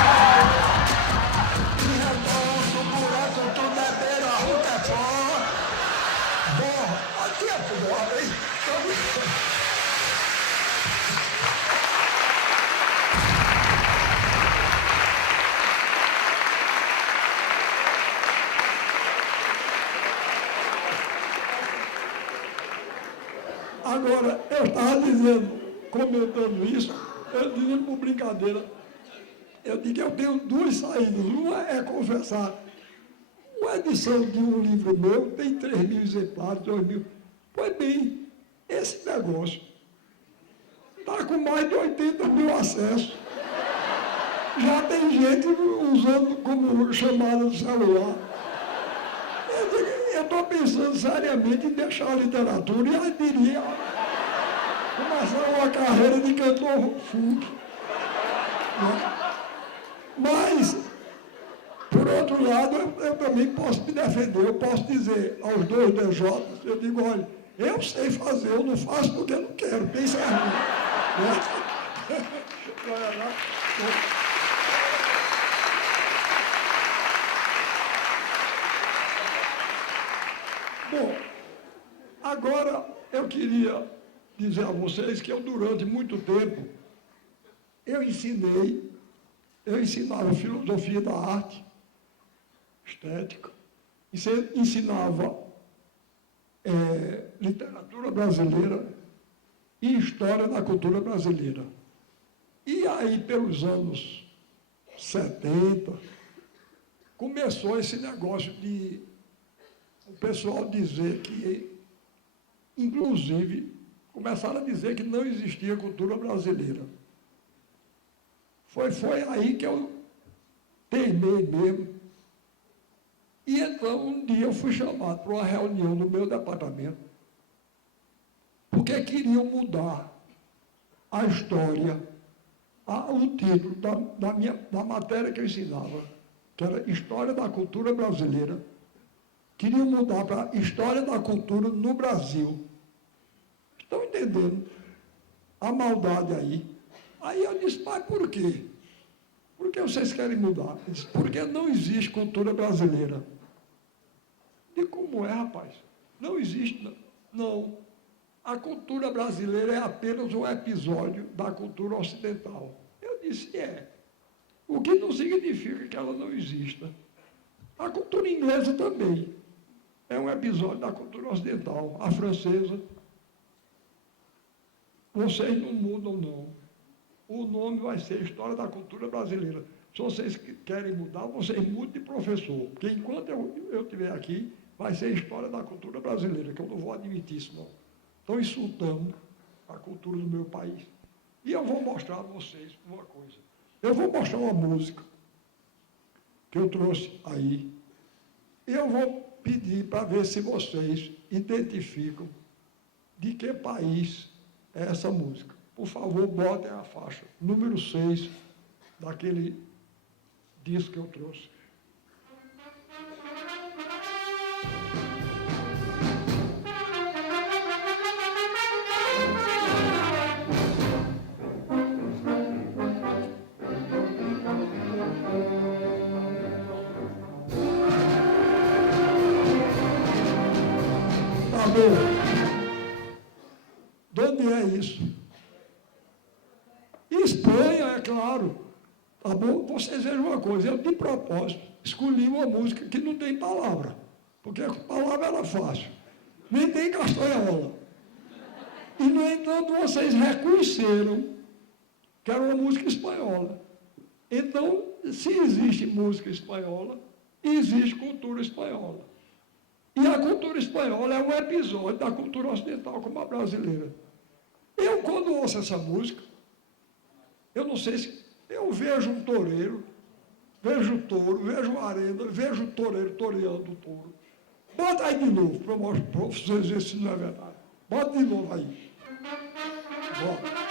Agora, eu estava dizendo, comentando isso, eu dizendo por brincadeira, eu digo que eu tenho 2 saídas. Uma é confessar. Uma edição de um livro meu tem 3.000 exemplares, 2.000. Pois bem, esse negócio está com mais de 80.000 acessos. Já tem gente usando como chamada do celular. Eu estou pensando seriamente em deixar a literatura e aí diria começar uma carreira de cantor funk. Mas, por outro lado, eu também posso me defender, eu posso dizer aos dois DJs, eu digo, olha, eu sei fazer, eu não faço porque eu não quero, pensa em mim. Olha lá. Bom, agora eu queria dizer a vocês que eu, durante muito tempo, eu ensinava filosofia da arte, estética, ensinava literatura brasileira e história da cultura brasileira. E aí, pelos anos 70, começou esse negócio de o pessoal dizer que, inclusive, começaram a dizer que não existia cultura brasileira. Foi aí que eu teimei mesmo. E então, um dia eu fui chamado para uma reunião no meu departamento, porque queriam mudar a história, o título da matéria que eu ensinava, que era História da Cultura Brasileira. Queriam mudar para História da Cultura no Brasil. Estão entendendo a maldade aí? Aí eu disse, mas por quê? Por que vocês querem mudar? Eu disse, porque não existe cultura brasileira. E como é, rapaz? Não existe, não. A cultura brasileira é apenas um episódio da cultura ocidental. Eu disse, o que não significa que ela não exista. A cultura inglesa também é um episódio da cultura ocidental. A francesa, vocês não mudam, não. O nome vai ser História da Cultura Brasileira. Se vocês querem mudar, vocês mudem de professor. Porque enquanto eu estiver aqui, vai ser História da Cultura Brasileira, que eu não vou admitir isso, não. Estão insultando a cultura do meu país. E eu vou mostrar a vocês uma coisa. Eu vou mostrar uma música que eu trouxe aí. E eu vou pedir para ver se vocês identificam de que país é essa música. Por favor, botem a faixa número 6 daquele disco que eu trouxe. Tá bom. De onde é isso? Espanha, é claro. Tá bom? Vocês vejam uma coisa, eu de propósito escolhi uma música que não tem palavra, porque a palavra era fácil. Nem tem castanhola. E, no entanto, vocês reconheceram que era uma música espanhola. Então, se existe música espanhola, existe cultura espanhola. E a cultura espanhola é um episódio da cultura ocidental como a brasileira. Eu, quando ouço essa música, eu não sei se eu vejo um toureiro, vejo o touro, vejo uma arena, vejo o toureiro toreando o touro. Bota aí de novo, para vocês verem se não é verdade. Bota de novo aí. Bota.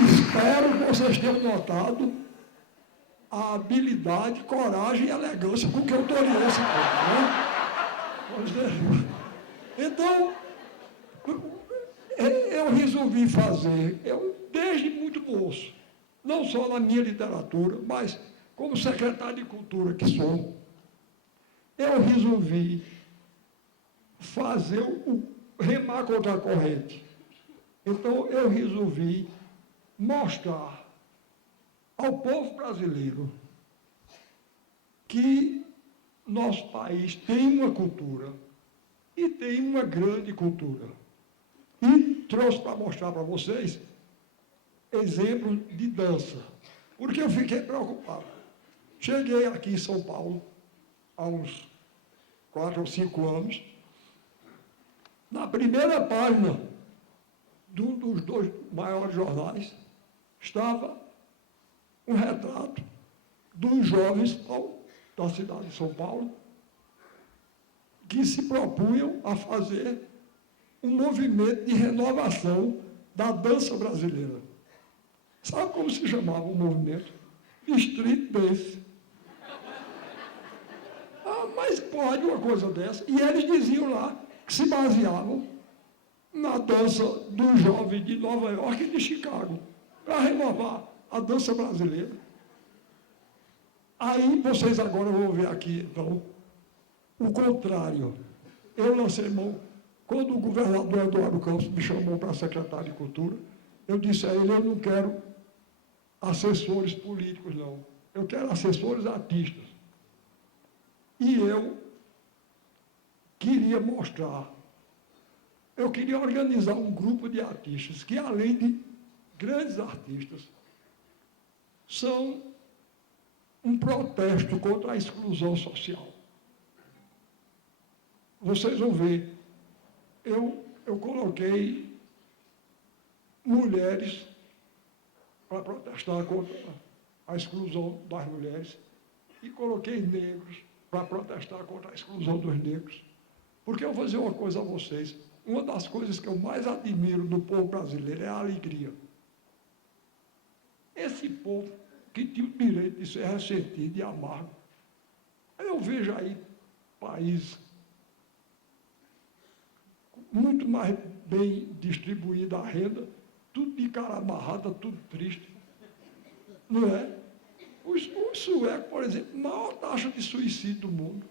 Espero que vocês tenham notado a habilidade, coragem e elegância com que eu torei esse tempo, né? Então, eu resolvi fazer, desde muito moço, não só na minha literatura, mas como secretário de Cultura que sou, eu resolvi fazer remar contra a corrente. Então, eu resolvi mostrar ao povo brasileiro que nosso país tem uma cultura e tem uma grande cultura. E trouxe para mostrar para vocês exemplos de dança, porque eu fiquei preocupado. Cheguei aqui em São Paulo, há uns 4 ou 5 anos, na primeira página de um dos 2 maiores jornais, estava um retrato dos jovens da cidade de São Paulo que se propunham a fazer um movimento de renovação da dança brasileira. Sabe como se chamava o movimento? Street Dance. Mas pode uma coisa dessa? E eles diziam lá que se baseavam na dança dos jovens de Nova York e de Chicago, para renovar a dança brasileira. Aí vocês agora vão ver aqui, então, o contrário. Eu lancei mão, quando o governador Eduardo Campos me chamou para secretário de Cultura, eu disse a ele, eu não quero assessores políticos, não. Eu quero assessores artistas. E eu queria mostrar, eu queria organizar um grupo de artistas que, além de grandes artistas, são um protesto contra a exclusão social. Vocês vão ver, eu coloquei mulheres para protestar contra a exclusão das mulheres e coloquei negros para protestar contra a exclusão dos negros. Porque eu vou dizer uma coisa a vocês, uma das coisas que eu mais admiro do povo brasileiro é a alegria. Esse povo que tinha o direito de ser ressentido e amargo. Aí eu vejo aí países muito mais bem distribuída a renda, tudo de cara amarrada, tudo triste. Não é? Os suecos, por exemplo, maior taxa de suicídio do mundo.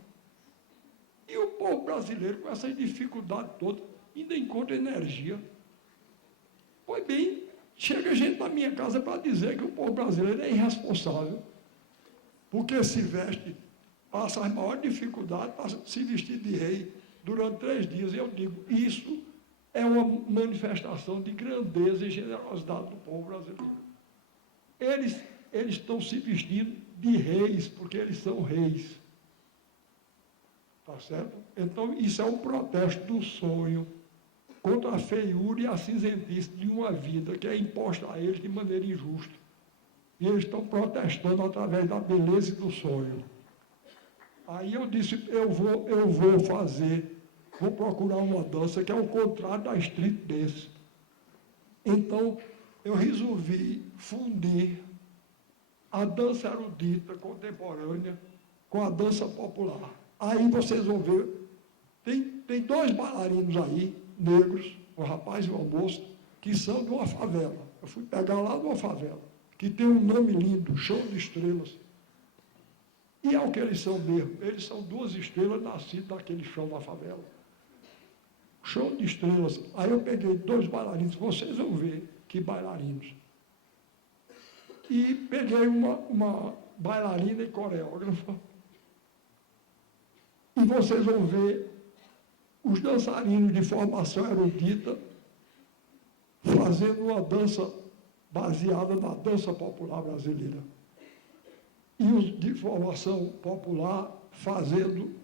E o povo brasileiro, com essa dificuldade toda, ainda encontra energia. Pois bem, chega gente na minha casa para dizer que o povo brasileiro é irresponsável, porque se veste, passa as maiores dificuldades para se vestir de rei durante 3 dias. E eu digo, isso é uma manifestação de grandeza e generosidade do povo brasileiro. Eles estão se vestindo de reis, porque eles são reis. Tá certo? Então, isso é um protesto do sonho contra a feiura e a cinzentice de uma vida que é imposta a eles de maneira injusta. E eles estão protestando através da beleza e do sonho. Aí eu disse, eu vou procurar uma dança que é o contrário da street dance. Então, eu resolvi fundir a dança erudita contemporânea com a dança popular. Aí vocês vão ver, tem 2 bailarinos aí, negros, um rapaz e uma moça, que são de uma favela. Eu fui pegar lá de uma favela, que tem um nome lindo, Chão de Estrelas. E é o que eles são mesmo. Eles são 2 estrelas nascidas daquele chão da favela. Chão de Estrelas. Aí eu peguei 2 bailarinos, vocês vão ver que bailarinos. E peguei uma bailarina e coreógrafa. E vocês vão ver os dançarinos de formação erudita fazendo uma dança baseada na dança popular brasileira. E os de formação popular fazendo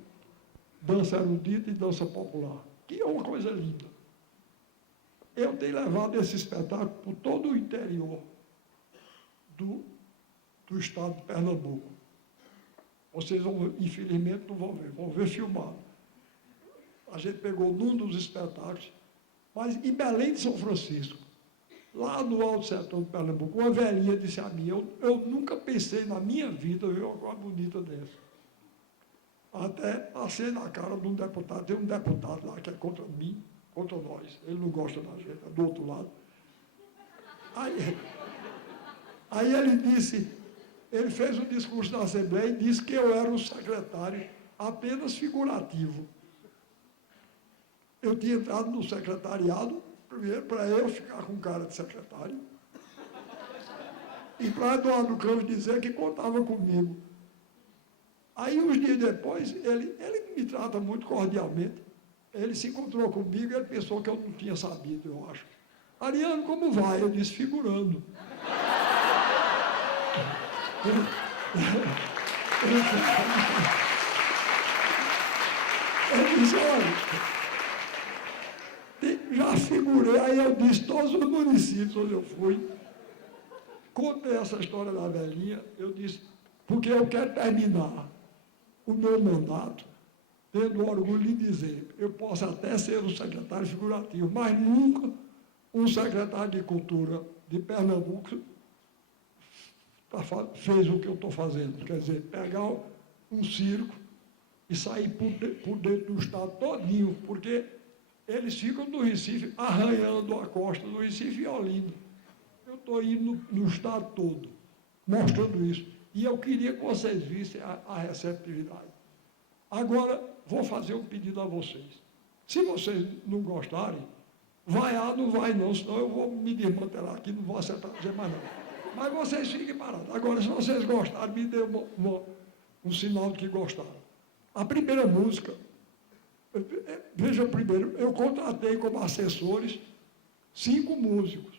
dança erudita e dança popular, que é uma coisa linda. Eu tenho levado esse espetáculo por todo o interior do estado de Pernambuco. Vocês, infelizmente, não vão ver filmado. A gente pegou num dos espetáculos, mas em Belém de São Francisco, lá no Alto Sertão de Pernambuco, uma velhinha disse a mim, eu nunca pensei na minha vida ver uma coisa bonita dessa. Até passei na cara de um deputado, tem um deputado lá que é contra mim, contra nós, ele não gosta da gente, é do outro lado. Aí ele disse, ele fez um discurso na Assembleia e disse que eu era um secretário apenas figurativo. Eu tinha entrado no secretariado, primeiro, para eu ficar com cara de secretário, e para Eduardo Campos dizer que contava comigo. Aí, uns dias depois, ele me trata muito cordialmente, ele se encontrou comigo e ele pensou que eu não tinha sabido, eu acho. Ariano, como vai? Eu disse, figurando. Eu disse, olha, já figurei. Aí eu disse, todos os municípios onde eu fui, contei essa história da velhinha, eu disse, porque eu quero terminar o meu mandato tendo orgulho de dizer, eu posso até ser um secretário figurativo, mas nunca um secretário de Cultura de Pernambuco fez o que eu estou fazendo, quer dizer, pegar um circo e sair por dentro do estado todinho, porque eles ficam no Recife, arranhando a costa do Recife e Olinda. Eu estou indo no estado todo, mostrando isso. E eu queria que vocês vissem a receptividade. Agora, vou fazer um pedido a vocês. Se vocês não gostarem, vai não vai não, senão eu vou me desmantelar aqui, não vou acertar dizer mais nada. Mas vocês fiquem parados. Agora, se vocês gostarem, me dê um sinal de que gostaram. A primeira música, veja primeiro, eu contratei como assessores 5 músicos,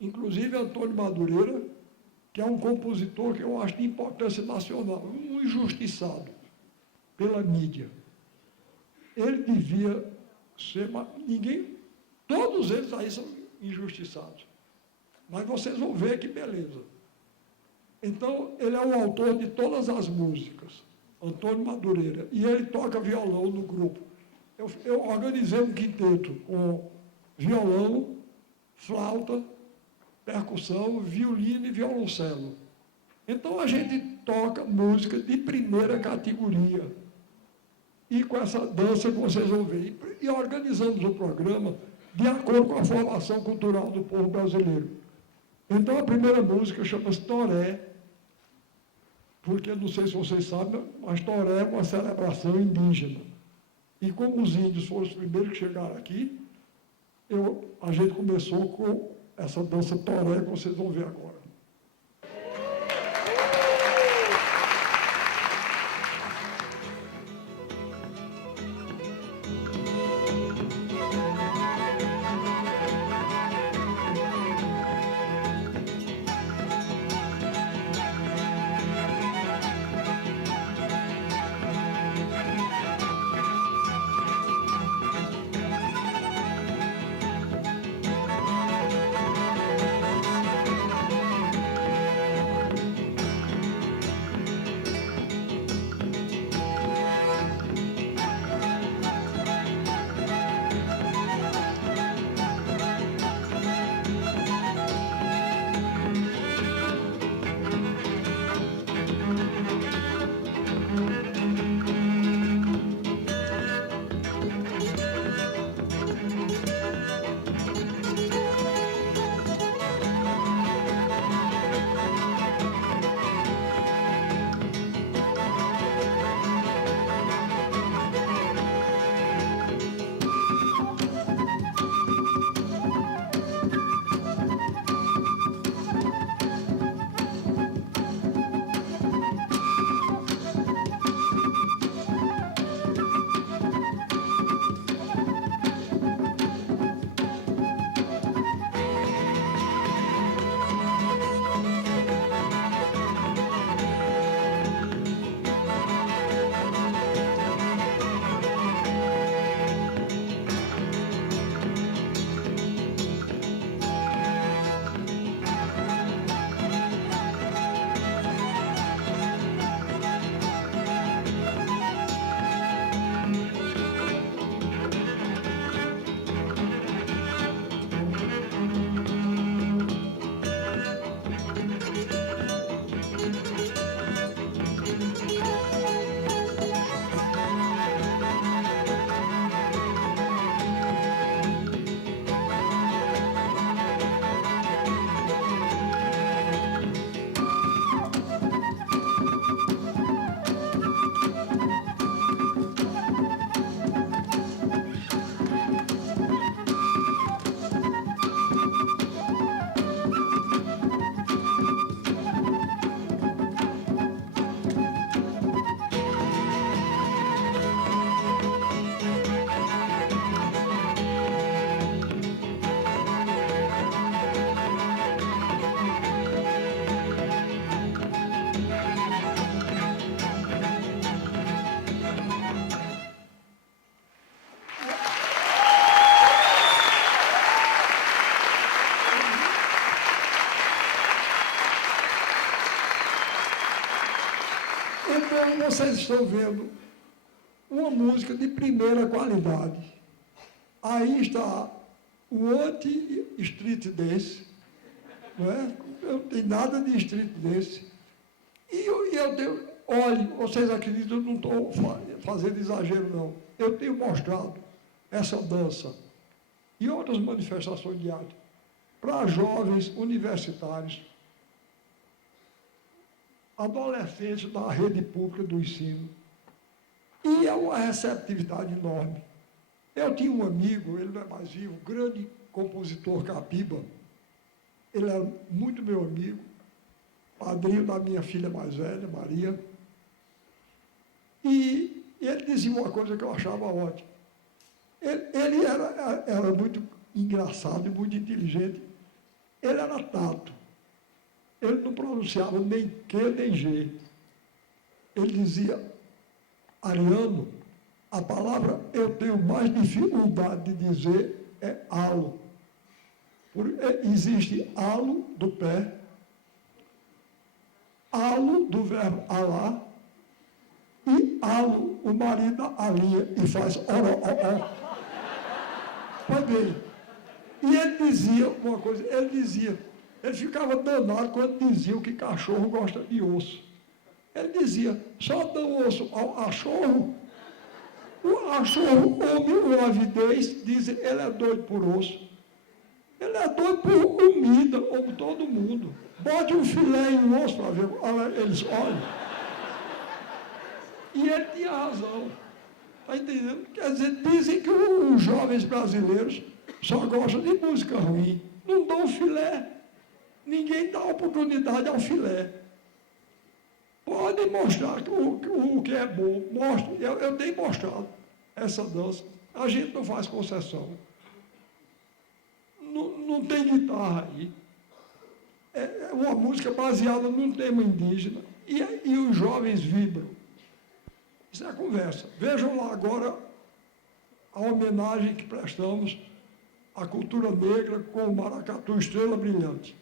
inclusive Antônio Madureira, que é um compositor que eu acho de importância nacional, um injustiçado pela mídia. Ele devia ser, ninguém, todos eles aí são injustiçados. Mas vocês vão ver que beleza. Então, ele é o autor de todas as músicas, Antônio Madureira, e ele toca violão no grupo. Eu organizei um quinteto com violão, flauta, percussão, violino e violoncelo. Então, a gente toca música de primeira categoria. E com essa dança que vocês vão ver. E organizamos o programa de acordo com a formação cultural do povo brasileiro. Então, a primeira música chama-se Toré, porque, não sei se vocês sabem, mas Toré é uma celebração indígena. E como os índios foram os primeiros que chegaram aqui, a gente começou com essa dança Toré que vocês vão ver agora. Então, vocês estão vendo uma música de primeira qualidade. Aí está o anti-street dance, não é? Eu não tenho nada de street dance. E eu tenho, olhe, vocês acreditam, eu não estou fazendo exagero, não. Eu tenho mostrado essa dança e outras manifestações de arte para jovens universitários, adolescentes da rede pública do ensino. E é uma receptividade enorme. Eu tinha um amigo, ele não é mais vivo, grande compositor Capiba. Ele era muito meu amigo, padrinho da minha filha mais velha, Maria. E ele dizia uma coisa que eu achava ótima. Ele era muito engraçado e muito inteligente. Ele era tato. Ele não pronunciava nem Q nem G. Ele dizia, Ariano, a palavra eu tenho mais dificuldade de dizer é halo. Existe halo do pé, halo do verbo alá, e halo, o marido alinha e faz oro. Pois bem, e ele dizia uma coisa, ele ficava danado quando diziam que cachorro gosta de osso. Ele dizia, só dá osso ao cachorro. O cachorro come uma avidez, dizem, ele é doido por osso. Ele é doido por comida, como todo mundo. Bote um filé e um osso para ver, eles olham. E ele tinha razão. Está entendendo? Quer dizer, dizem que os jovens brasileiros só gostam de música ruim. Não dão filé. Ninguém dá oportunidade ao filé. Pode mostrar o que é bom. Mostre. Eu tenho mostrado essa dança. A gente não faz concessão. Não tem guitarra aí. É uma música baseada num tema indígena. E os jovens vibram. Isso é a conversa. Vejam lá agora a homenagem que prestamos à cultura negra com o maracatu Estrela Brilhante.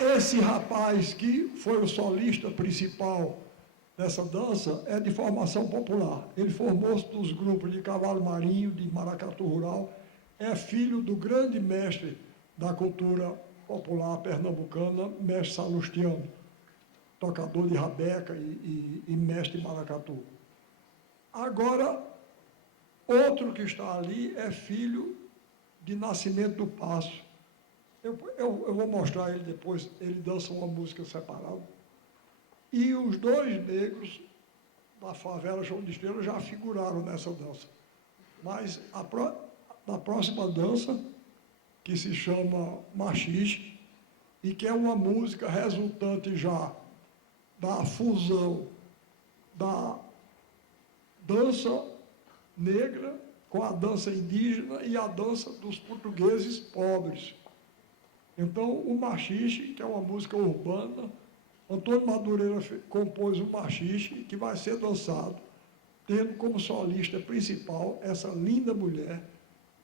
Esse rapaz que foi o solista principal dessa dança é de formação popular. Ele formou-se dos grupos de Cavalo Marinho, de Maracatu Rural, é filho do grande mestre da cultura popular pernambucana, mestre Salustiano, tocador de rabeca e mestre de maracatu. Agora, outro que está ali é filho de Nascimento do Passo. Eu vou mostrar ele depois, ele dança uma música separada. E os dois negros da favela João de Estrela já figuraram nessa dança. Mas na próxima dança, que se chama Machixe, e que é uma música resultante já da fusão da dança negra com a dança indígena e a dança dos portugueses pobres. Então, o Machixe, que é uma música urbana, Antônio Madureira compôs o Machixe, que vai ser dançado, tendo como solista principal essa linda mulher,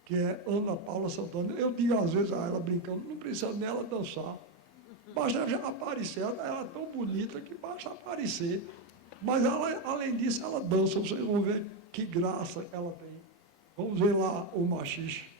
que é Ana Paula Santana. Eu digo às vezes a ela brincando, não precisa nem ela dançar, basta já aparecer, ela é tão bonita que basta aparecer. Mas, ela, além disso, ela dança, vocês vão ver que graça ela tem. Vamos ver lá o Machixe.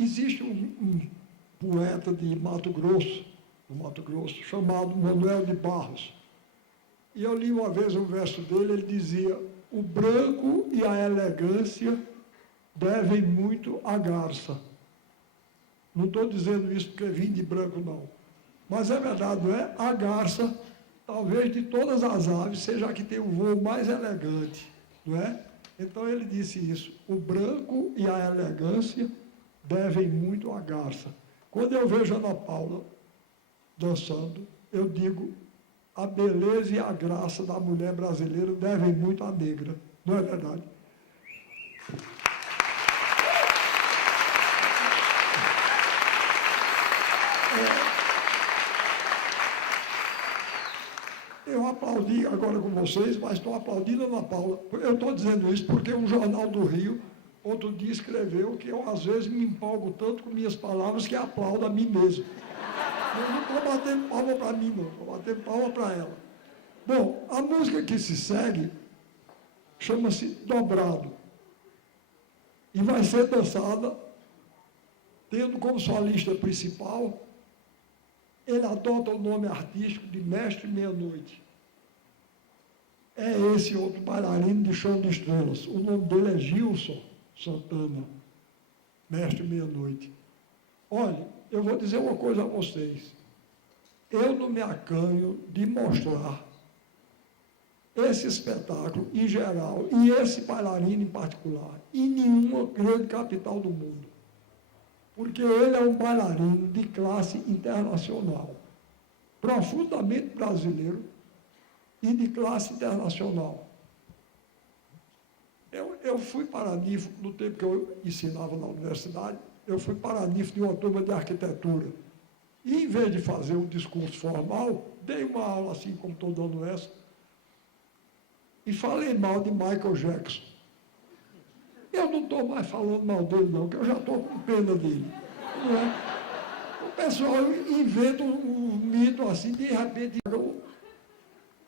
Existe um poeta de Mato Grosso, no Mato Grosso, chamado Manuel de Barros. E eu li uma vez um verso dele, ele dizia: o branco e a elegância devem muito à garça. Não estou dizendo isso porque vim de branco, não. Mas é verdade, não é? A garça, talvez de todas as aves, seja a que tem o voo mais elegante, não é? Então ele disse isso: o branco e a elegância devem muito à garça. Quando eu vejo Ana Paula dançando, eu digo: a beleza e a graça da mulher brasileira devem muito à negra, não é verdade? Eu aplaudi agora com vocês, mas estou aplaudindo a Ana Paula. Eu estou dizendo isso porque um jornal do Rio, outro dia, escreveu que eu, às vezes, me empolgo tanto com minhas palavras que aplaudo a mim mesmo. Eu não estou batendo palma para mim, não. Estou batendo palma para ela. Bom, a música que se segue chama-se Dobrado. E vai ser dançada, tendo como solista principal, ele adota o nome artístico de Mestre Meia-Noite. É esse outro bailarino de Show de Estrelas. O nome dele é Gilson Santana, Mestre Meia-Noite. Olha, eu vou dizer uma coisa a vocês. Eu não me acanho de mostrar esse espetáculo em geral, e esse bailarino em particular, em nenhuma grande capital do mundo. Porque ele é um bailarino de classe internacional, profundamente brasileiro e de classe internacional. Eu fui paraninfo, no tempo que eu ensinava na universidade, eu fui paraninfo de uma turma de arquitetura. E, em vez de fazer um discurso formal, dei uma aula assim, como estou dando essa, e falei mal de Michael Jackson. Eu não estou mais falando mal dele, não, porque eu já estou com pena dele. Não é? O pessoal inventa um mito assim, de repente.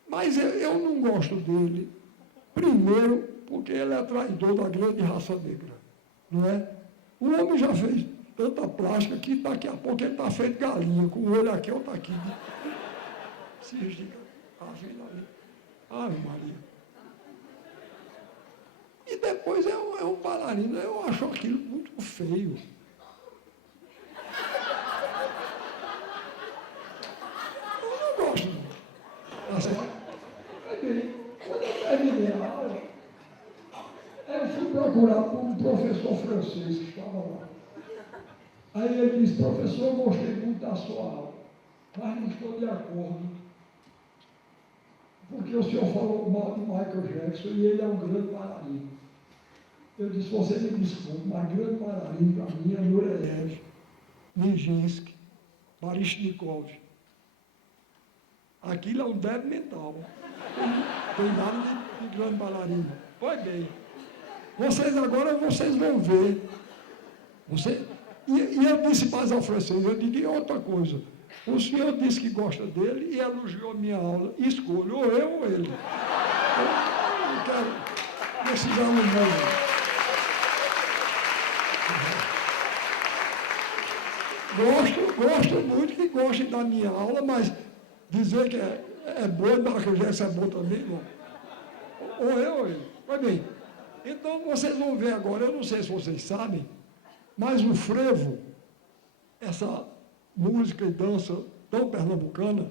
Mas eu não gosto dele. Primeiro, porque ele é traidor da grande raça negra. Não é? O homem já fez tanta plástica que daqui a pouco ele está feito galinha, com o olho aqui, outro aqui. Se estica. Ave Maria. E depois é um bailarino. Eu acho aquilo muito feio. Eu não gosto. Quando eu terminei a aula, eu fui procurar por um professor francês que estava lá. Aí ele disse: professor, eu gostei muito da sua aula, mas não estou de acordo, porque o senhor falou mal de Michael Jackson e ele é um grande bailarino. Eu disse: você me desculpe, mas grande bailarino para mim é Nureyev, Nijinsky, Baryshnikov. Aquilo é um débil mental. Tem nada de grande bailarino. Pois bem, vocês agora vão ver. E eu disse mais ao francês, eu digo outra coisa. O senhor disse que gosta dele e elogiou minha aula. Escolho, ou eu ou ele. Eu não quero precisar no meio. Gosto muito que gostem da minha aula, mas dizer que é boa, Michael Jackson é bom também, não. Ou eu ou ele. Pois bem, então vocês vão ver agora, eu não sei se vocês sabem, mas o frevo, essa música e dança tão pernambucana,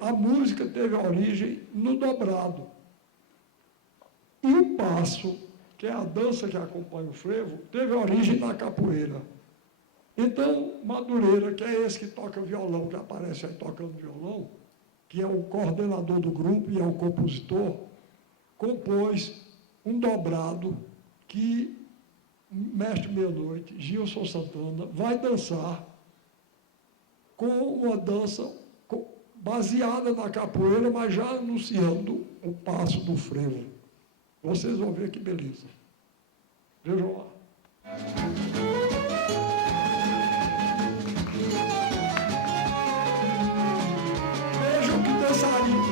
a música teve origem no dobrado. E o passo, que é a dança que acompanha o frevo, teve origem na capoeira. Então, Madureira, que é esse que toca violão, que aparece aí tocando violão, que é o coordenador do grupo e é o compositor, compôs um dobrado que Mestre Meia-Noite, Gilson Santana, vai dançar com uma dança baseada na capoeira, mas já anunciando o passo do frevo. Vocês vão ver que beleza. Vejam lá. Vejam que dançarino.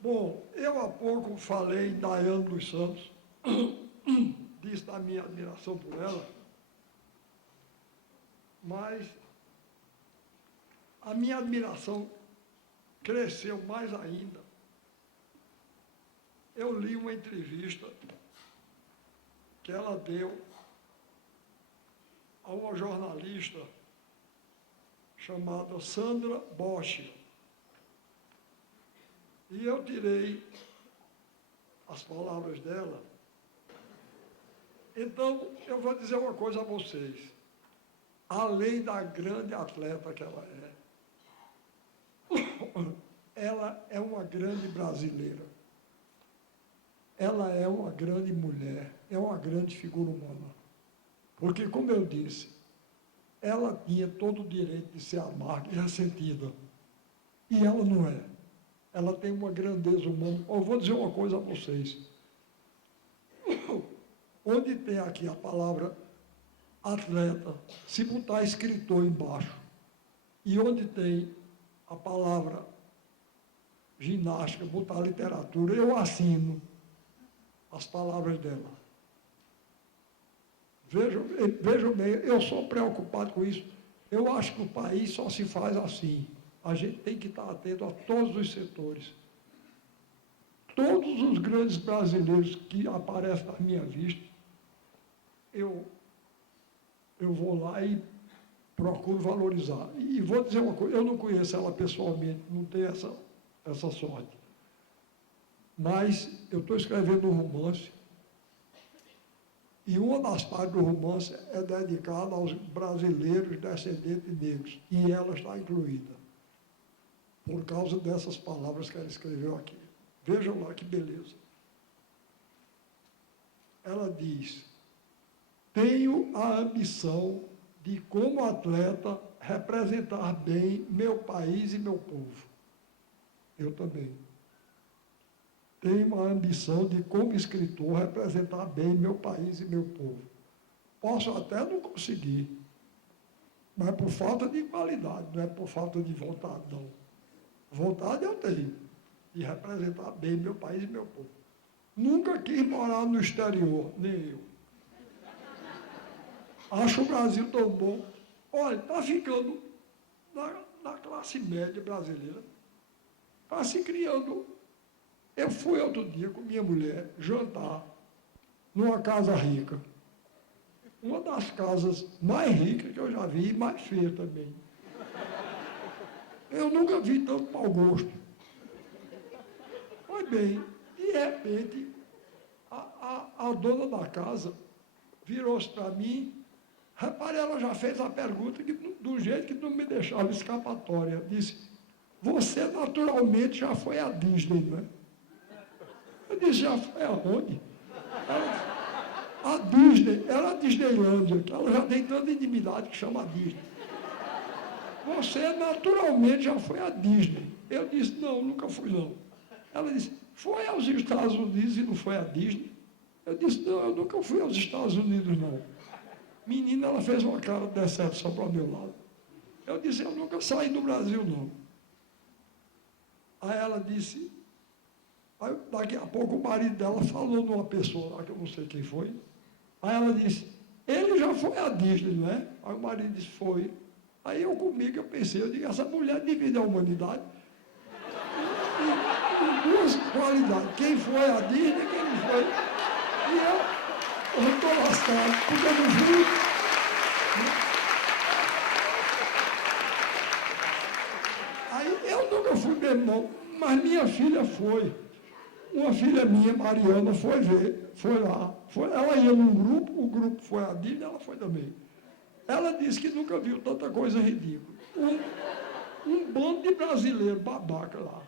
Bom, eu há pouco falei em Daiane dos Santos, disse da minha admiração por ela, mas a minha admiração cresceu mais ainda. Eu li uma entrevista que ela deu a uma jornalista chamada Sandra Bosch. E eu tirei as palavras dela. Então, eu vou dizer uma coisa a vocês. Além da grande atleta que ela é uma grande brasileira. Ela é uma grande mulher, é uma grande figura humana. Porque, como eu disse, ela tinha todo o direito de ser amarga e ressentida. E ela não é. Ela tem uma grandeza humana. Eu vou dizer uma coisa a vocês. Onde tem aqui a palavra atleta, se botar escritor embaixo, e onde tem a palavra ginástica, botar literatura, eu assino as palavras dela. Vejam bem, eu sou preocupado com isso. Eu acho que o país só se faz assim. A gente tem que estar atento a todos os setores. Todos os grandes brasileiros que aparecem na minha vista, eu vou lá e procuro valorizar. E vou dizer uma coisa, eu não conheço ela pessoalmente, não tenho essa sorte. Mas eu estou escrevendo um romance, e uma das partes do romance é dedicada aos brasileiros descendentes negros, e ela está incluída, por causa dessas palavras que ela escreveu aqui. Vejam lá que beleza. Ela diz: tenho a ambição de, como atleta, representar bem meu país e meu povo. Eu também. Tenho a ambição de, como escritor, representar bem meu país e meu povo. Posso até não conseguir, mas por falta de qualidade, não é por falta de vontade, não. Vontade eu tenho, de representar bem meu país e meu povo. Nunca quis morar no exterior, nem eu. Acho o Brasil tão bom. Olha, está ficando na classe média brasileira. Está se criando. Eu fui outro dia com minha mulher jantar numa casa rica. Uma das casas mais ricas que eu já vi e mais feia também. Eu nunca vi tanto mau gosto. Pois bem, de repente, a dona da casa virou-se para mim. Repare, ela já fez a pergunta do jeito que não me deixava escapatória. Disse: você naturalmente já foi à Disney, não é? Eu disse: já foi aonde? A Disney, era a Disneylândia, que ela já tem tanta intimidade que chama Disney. Você naturalmente já foi à Disney. Eu disse: não, nunca fui não. Ela disse: foi aos Estados Unidos e não foi à Disney? Eu disse: não, eu nunca fui aos Estados Unidos não. Menina, ela fez uma cara de decepção para o meu lado. Eu disse: eu nunca saí do Brasil não. Aí ela disse... Aí, daqui a pouco o marido dela falou numa pessoa lá, que eu não sei quem foi. Aí ela disse: ele já foi à Disney, não é? Aí o marido disse: foi. Aí eu pensei, eu digo, essa mulher divide a humanidade em duas qualidades. Quem foi à Disney, quem não foi. E eu estou lascado, porque eu não fui. Aí eu nunca fui mesmo, não, mas minha filha foi. Uma filha minha, Mariana, foi ver, foi lá. Ela ia num grupo, o grupo foi à Disney, ela foi também. Ela disse que nunca viu tanta coisa ridícula. Um bando de brasileiros babaca lá.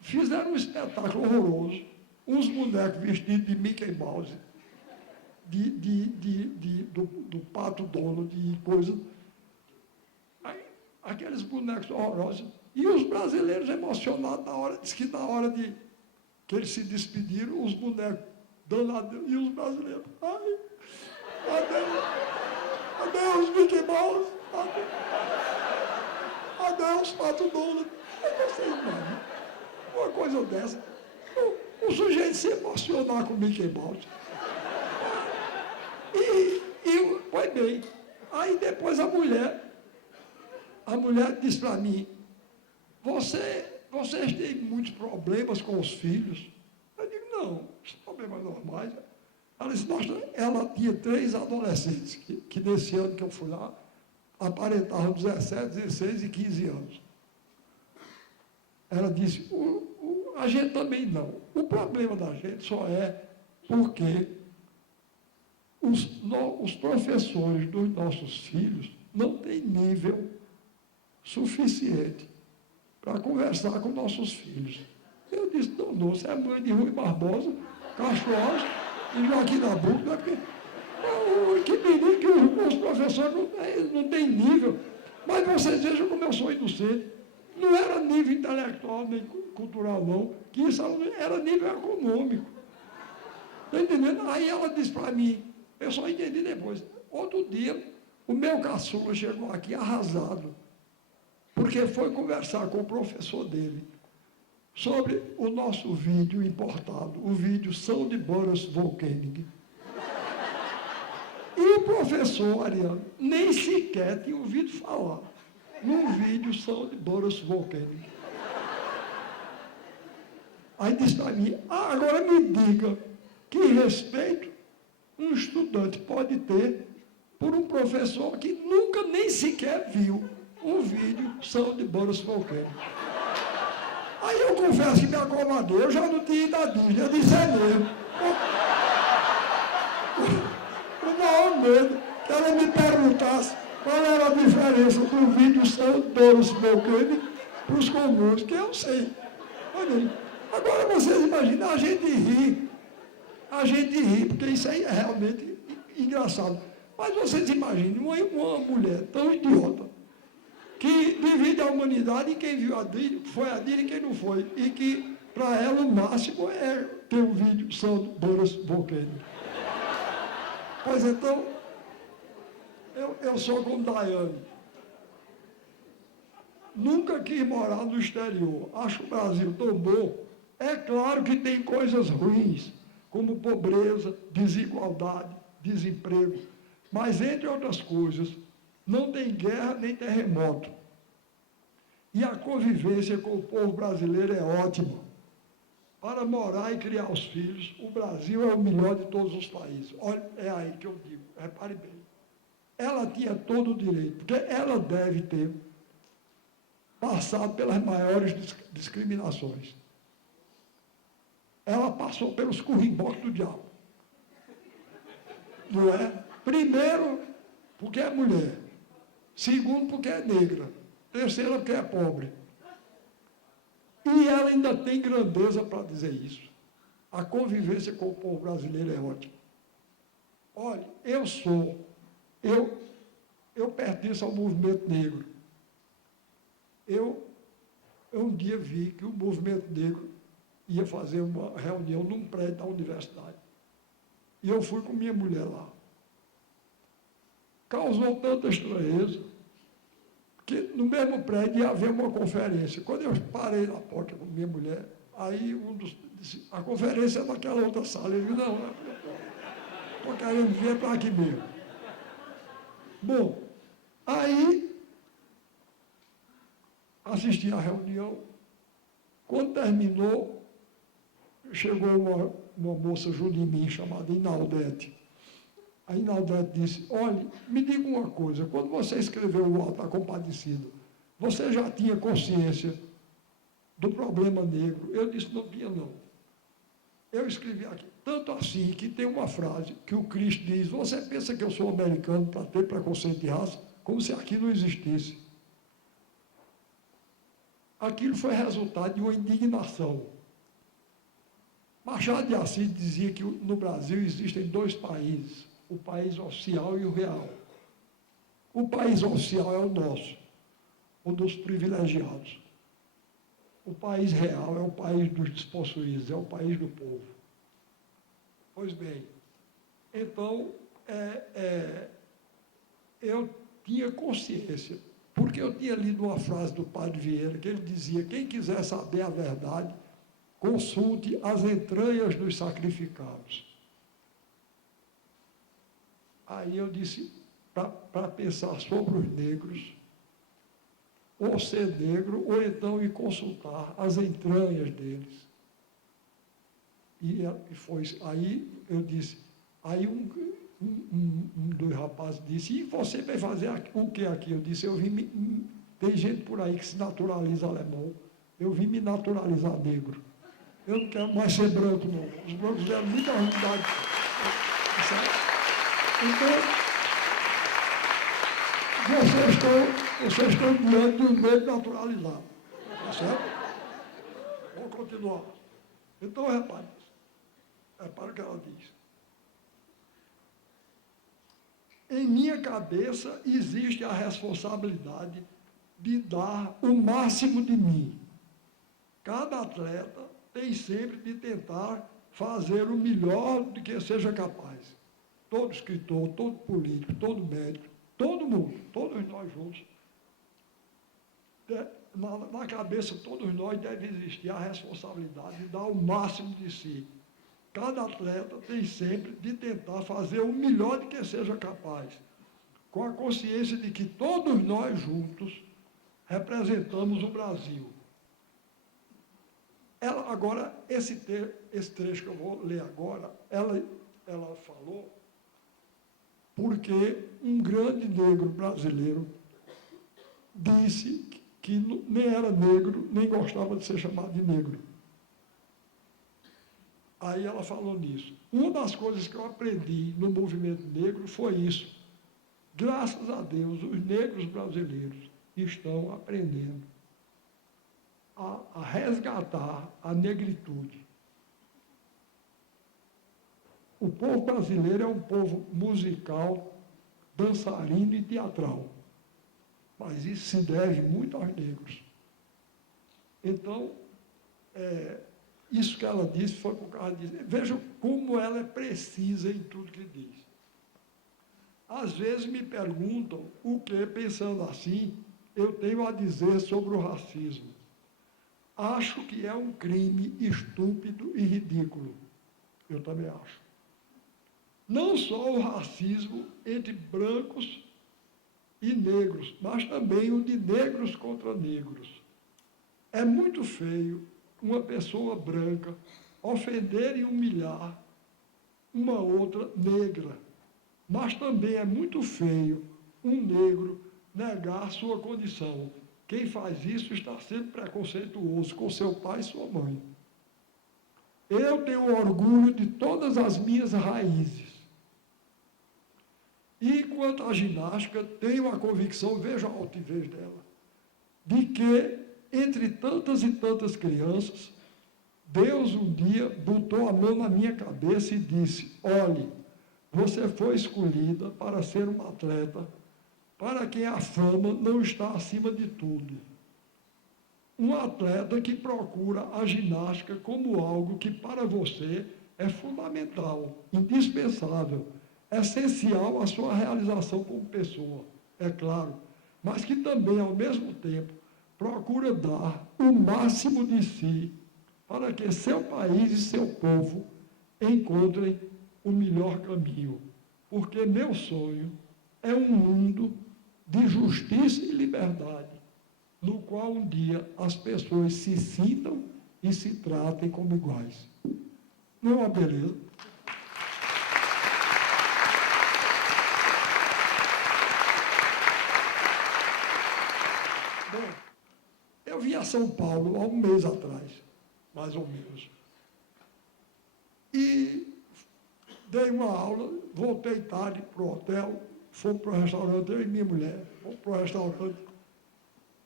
Fizeram um espetáculo horroroso. Uns bonecos vestidos de Mickey Mouse, do Pato Dono, de coisa. Aí, aqueles bonecos horrorosos. E os brasileiros emocionados, diz que na hora que eles se despediram, os bonecos danados, e os brasileiros: ai, adeus, Mickey Mouse, adeus, Pato Donald. Eu gostei demais. uma coisa dessa. O sujeito se emocionar com o Mickey Mouse. Pois bem, aí depois a mulher disse para mim, vocês têm muitos problemas com os filhos? Eu digo, não, são problemas normais. Ela disse, ela tinha 3 adolescentes, que nesse ano que eu fui lá, aparentavam 17, 16 e 15 anos. Ela disse, a gente também não. O problema da gente só é porque os professores dos nossos filhos não têm nível suficiente para conversar com nossos filhos. Eu disse, não, você é mãe de Rui Barbosa, Castro Alves e Joaquim Nabuco, né? Porque que menino que os professores não têm nível. Mas vocês vejam como eu sou inocente. Não era nível intelectual nem cultural, não, que isso era nível econômico. Está entendendo? Aí ela disse para mim, eu só entendi depois. Outro dia, o meu caçula chegou aqui arrasado, porque foi conversar com o professor dele sobre o nosso vídeo importado, o vídeo Sound Burst Volcanic. E o professor Ariano nem sequer tinha ouvido falar num vídeo Sound Burst Volcanic. Aí disse para mim, agora me diga que respeito um estudante pode ter por um professor que nunca nem sequer viu um vídeo Sound Burst Volcanic. Aí eu confesso que me acomodei, eu já não tinha ido à Disney, eu disse, é mesmo. O maior medo que ela me perguntasse qual era a diferença do vídeo Sound Burst Volcanic para os comuns, que eu sei. Agora vocês imaginam, a gente ri, porque isso aí é realmente engraçado. Mas vocês imaginem uma mulher tão idiota, que divide a humanidade em quem viu a Disney, foi a Disney e quem não foi. E que, para ela, o máximo é ter um vídeo Sound Burst Volcanic. Pois então, eu sou como Daiane. Nunca quis morar no exterior. Acho o Brasil tão bom. É claro que tem coisas ruins, como pobreza, desigualdade, desemprego. Mas, entre outras coisas, não tem guerra nem terremoto. E a convivência com o povo brasileiro é ótima. Para morar e criar os filhos, o Brasil é o melhor de todos os países. Olha, é aí que eu digo, repare bem. Ela tinha todo o direito, porque ela deve ter passado pelas maiores discriminações. Ela passou pelos currimbocos do diabo. Não é? Primeiro, porque é mulher. Segundo, porque é negra. Terceiro, porque é pobre. E ela ainda tem grandeza para dizer isso. A convivência com o povo brasileiro é ótima. Olha, eu pertenço ao movimento negro. Eu um dia vi que o movimento negro ia fazer uma reunião num prédio da universidade. E eu fui com minha mulher lá. Causou tanta estranheza que no mesmo prédio ia haver uma conferência. Quando eu parei na porta com minha mulher, aí disse, a conferência é naquela outra sala. Eu disse, não, estou querendo vir para aqui mesmo. Bom, aí assisti à reunião. Quando terminou, chegou uma moça junto de mim, chamada Inaldete. A Inaldete disse, olha, me diga uma coisa, quando você escreveu o Alto da Compadecida, você já tinha consciência do problema negro? Eu disse, não tinha não. Eu escrevi aqui, tanto assim que tem uma frase que o Cristo diz, você pensa que eu sou americano para ter preconceito de raça? Como se aqui não existisse. Aquilo foi resultado de uma indignação. Machado de Assis dizia que no Brasil existem 2 países, o país oficial e o real. O país oficial é o nosso, o dos privilegiados. O país real é o país dos despossuídos, é o país do povo. Pois bem, então, eu tinha consciência, porque eu tinha lido uma frase do Padre Vieira, que ele dizia, quem quiser saber a verdade, consulte as entranhas dos sacrificados. Aí eu disse, para pensar sobre os negros, ou ser negro, ou então ir consultar as entranhas deles. E foi aí eu disse, aí um dos rapazes disse, e você vai fazer o que aqui? Eu disse, tem gente por aí que se naturaliza alemão, eu vim me naturalizar negro. Eu não quero mais ser branco, não. Os brancos deram muita ruindade. Então, vocês estão diante de um meio naturalizado. Tá certo? Vamos continuar. Então, repare o que ela diz. Em minha cabeça existe a responsabilidade de dar o máximo de mim. Cada atleta tem sempre de tentar fazer o melhor de que seja capaz. Todo escritor, todo político, todo médico, todo mundo, todos nós juntos. Na cabeça de todos nós deve existir a responsabilidade de dar o máximo de si. Cada atleta tem sempre de tentar fazer o melhor de que seja capaz, com a consciência de que todos nós juntos representamos o Brasil. Agora, esse trecho que eu vou ler agora, ela falou porque um grande negro brasileiro disse que nem era negro, nem gostava de ser chamado de negro. Aí ela falou nisso. Uma das coisas que eu aprendi no movimento negro foi isso. Graças a Deus, os negros brasileiros estão aprendendo a resgatar a negritude. O povo brasileiro é um povo musical, dançarino e teatral. Mas isso se deve muito aos negros. Então, isso que ela disse foi por causa disso. Vejam como ela é precisa em tudo que diz. Às vezes me perguntam o que, pensando assim, eu tenho a dizer sobre o racismo. Acho que é um crime estúpido e ridículo. Eu também acho. Não só o racismo entre brancos e negros, mas também o de negros contra negros. É muito feio uma pessoa branca ofender e humilhar uma outra negra, mas também é muito feio um negro negar sua condição. Quem faz isso está sendo preconceituoso com seu pai e sua mãe. Eu tenho orgulho de todas as minhas raízes. E, quanto à ginástica, tenho a convicção, veja a altivez dela, de que, entre tantas e tantas crianças, Deus um dia botou a mão na minha cabeça e disse, olhe, você foi escolhida para ser uma atleta, para quem a fama não está acima de tudo. Um atleta que procura a ginástica como algo que para você é fundamental, indispensável, essencial à sua realização como pessoa, é claro, mas que também, ao mesmo tempo, procura dar o máximo de si para que seu país e seu povo encontrem o melhor caminho. Porque meu sonho é um mundo de justiça e liberdade, no qual um dia as pessoas se sintam e se tratem como iguais. Não é uma beleza? Bom, eu vim a São Paulo há um mês atrás, mais ou menos. E dei uma aula, voltei tarde para o hotel, fomos para o restaurante, eu e minha mulher, fomos para o restaurante,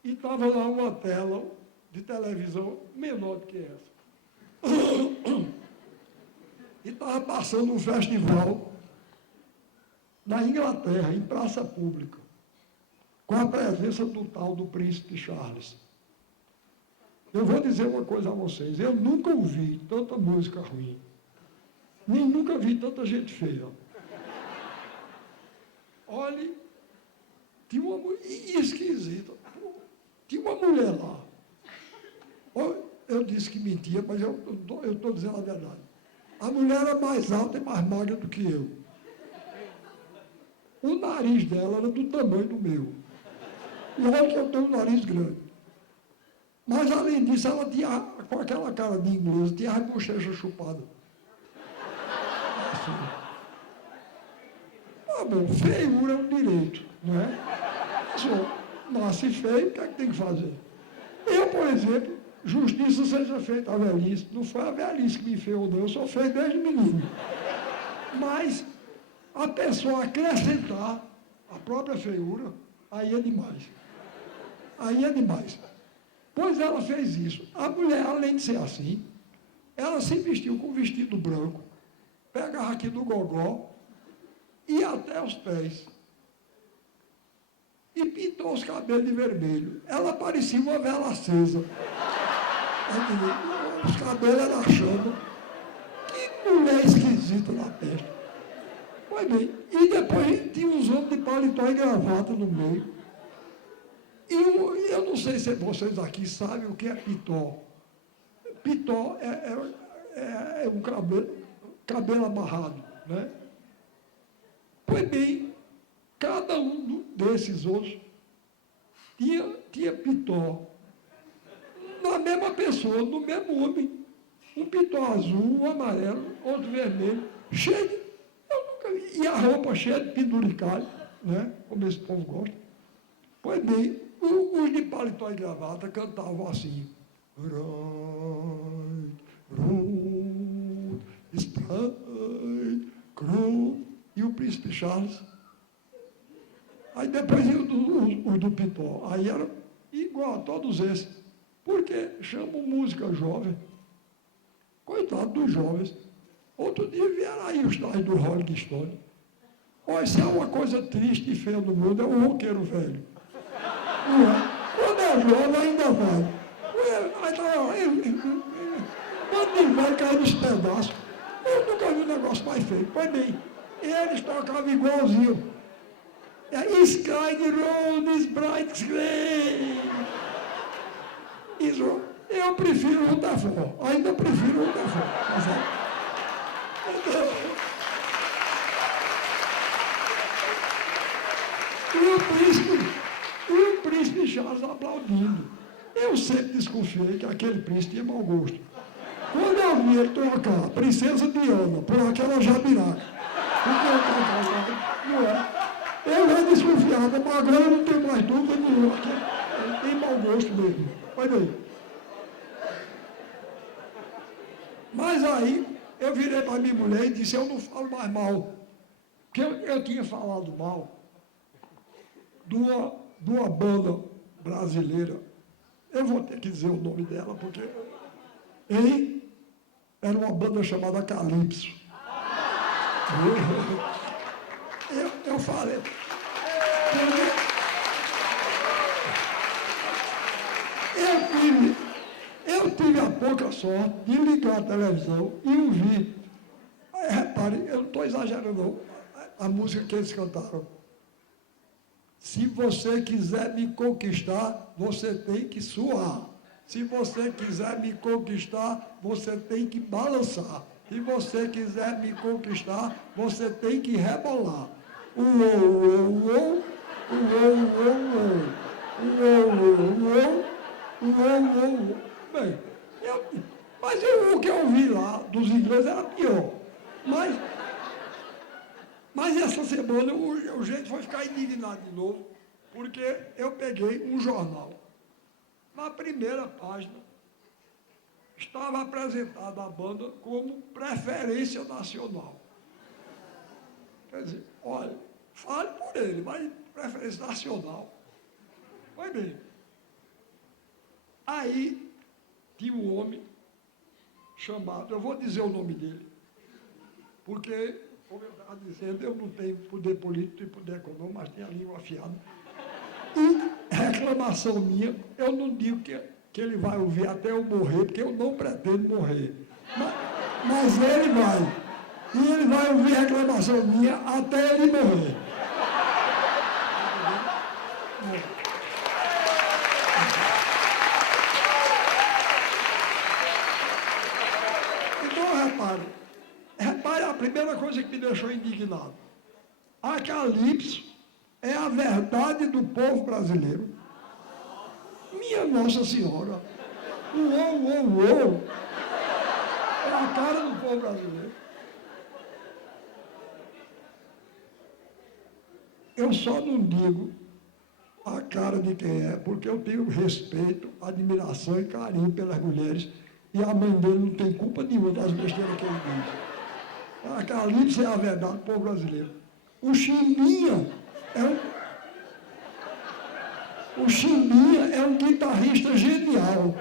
e estava lá uma tela de televisão menor do que essa. E estava passando um festival na Inglaterra, em praça pública, com a presença do tal do príncipe Charles. Eu vou dizer uma coisa a vocês, eu nunca ouvi tanta música ruim, nem nunca vi tanta gente feia. Olhe, tinha uma mulher esquisita, tinha uma mulher lá. eu disse que mentia, mas eu estou dizendo a verdade. A mulher era mais alta e mais magra do que eu. O nariz dela era do tamanho do meu. E olha que eu tenho um nariz grande. Mas, além disso, ela tinha, com aquela cara de inglesa, tinha a bochecha chupada. Assim. Ah, bom, feiura é um direito, não é? Nasce feio, o que é que tem que fazer? Eu, por exemplo, justiça seja feita à velhice. Não foi a velhice que me fez, não. Eu sou feio desde menino. Mas a pessoa acrescentar a própria feiura, aí é demais. Aí é demais. Pois ela fez isso. A mulher, além de ser assim, ela se vestiu com um vestido branco, pegava aqui do gogó e até os pés. E pintou os cabelos de vermelho. Ela parecia uma vela acesa. Os cabelos eram chama. Que mulher esquisita na testa. Pois bem, e depois tinha uns homens de paletó e gravata no meio. E eu não sei se vocês aqui sabem o que é pitó. Pitó é um cabelo amarrado, né? Pois bem, cada um desses outros tinha pitó na mesma pessoa, no mesmo homem. Um pitó azul, um amarelo, outro vermelho, cheio de... Eu nunca vi. E a roupa cheia de penduricalho, né? Como esse povo gosta. Pois bem, os de paletó e gravata cantavam assim. E o príncipe Charles. Aí depois ia o do pitó. Aí era igual a todos esses. Porque chamam música jovem. Coitado dos jovens. Outro dia vieram aí os tais do Rolling Stone. Olha, se há uma coisa triste e feia no mundo, é o roqueiro velho. Não é? Quando é jovem, ainda vai. Aí tá lá, quando de velho caiu nos pedaços. Eu nunca vi um negócio mais feio. Pois bem, eles tocavam igualzinho. Sky the road is bright grey. Isso, eu prefiro o Tafó. Ainda prefiro o Tafó. E o príncipe Charles aplaudindo. Eu sempre desconfiei que aquele príncipe tinha mau gosto. Quando eu vi ele tocar a Princesa Diana por aquela jabiraca, não é? Eu já desconfiava, mas agora eu não tenho mais dúvida nenhuma que ele tem mau gosto mesmo. Olha aí. Mas aí eu virei para minha mulher e disse, eu não falo mais mal. Porque eu tinha falado mal de uma banda brasileira. Eu vou ter que dizer o nome dela, porque era uma banda chamada Calypso. Eu falei. Eu tive a pouca sorte de ligar a televisão e ouvir. Repare, eu não estou exagerando, não. A música que eles cantaram. Se você quiser me conquistar, você tem que suar. Se você quiser me conquistar, você tem que balançar. Se você quiser me conquistar, você tem que rebolar. Bem, mas o que eu ouvi lá dos ingleses era pior. Mas essa semana o jeito foi ficar indignado de novo, porque eu peguei um jornal. Na primeira página, estava apresentada a banda como preferência nacional. Quer dizer, olha, fale por ele, mas preferência nacional. Pois bem, aí tinha um homem chamado, eu vou dizer o nome dele, porque, como eu estava dizendo, eu não tenho poder político e poder econômico, mas tenho a língua afiada. E reclamação minha, eu não digo que ele vai ouvir até eu morrer, porque eu não pretendo morrer. Mas ele vai. E ele vai ouvir reclamação minha até ele morrer. repare a primeira coisa que me deixou indignado. A Calypso é a verdade do povo brasileiro. Minha Nossa Senhora! Uou! É a cara do povo brasileiro. Eu só não digo a cara de quem é, porque eu tenho respeito, admiração e carinho pelas mulheres, e a mãe dele não tem culpa nenhuma das besteiras que ele diz. A Calypso é a verdade do povo brasileiro. O Chimbinha é um guitarrista genial.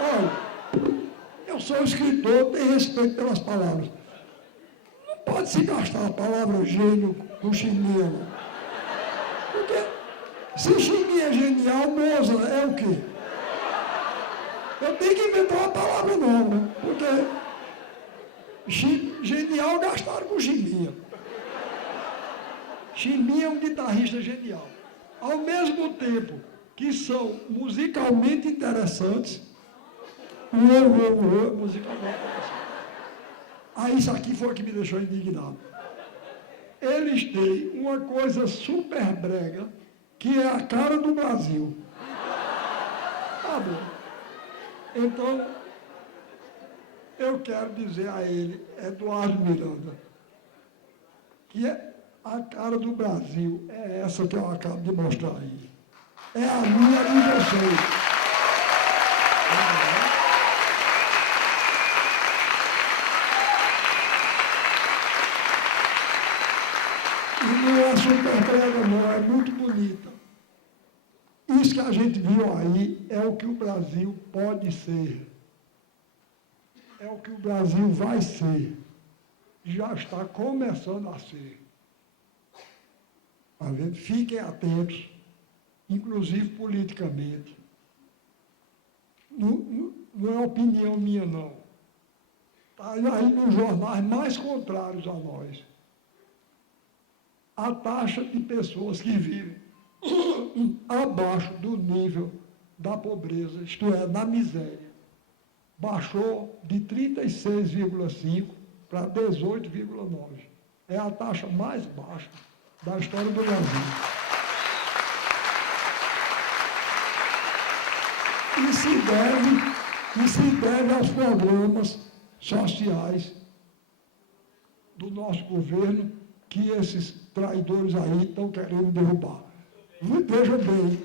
Olha, eu sou escritor, tenho respeito pelas palavras. Não pode se gastar a palavra gênio com Chimbinha, não. Porque se Chimbinha é genial, Mozart é o quê? Eu tenho que inventar uma palavra nova, porque genial gastaram com Chimbinha. Chimbinha é um guitarrista genial. Ao mesmo tempo que são musicalmente interessantes, musicalmente interessante. Aí isso aqui foi o que me deixou indignado. Eles têm uma coisa super brega, que é a cara do Brasil. Tá bom. Então, eu quero dizer a ele, Eduardo Miranda, que a cara do Brasil é essa que eu acabo de mostrar aí. É a minha e vocês. E não é super brega, não, é muito bonita. Isso que a gente viu aí é o que o Brasil pode ser. É o que o Brasil vai ser. Já está começando a ser. Tá vendo? Fiquem atentos, inclusive politicamente. Não é opinião minha, não. Está aí nos jornais mais contrários a nós. A taxa de pessoas que vivem abaixo do nível da pobreza, isto é, na miséria, baixou de 36,5% para 18,9%. É a taxa mais baixa da história do Brasil. E se deve aos programas sociais do nosso governo que esses traidores aí estão querendo derrubar. Vejam bem,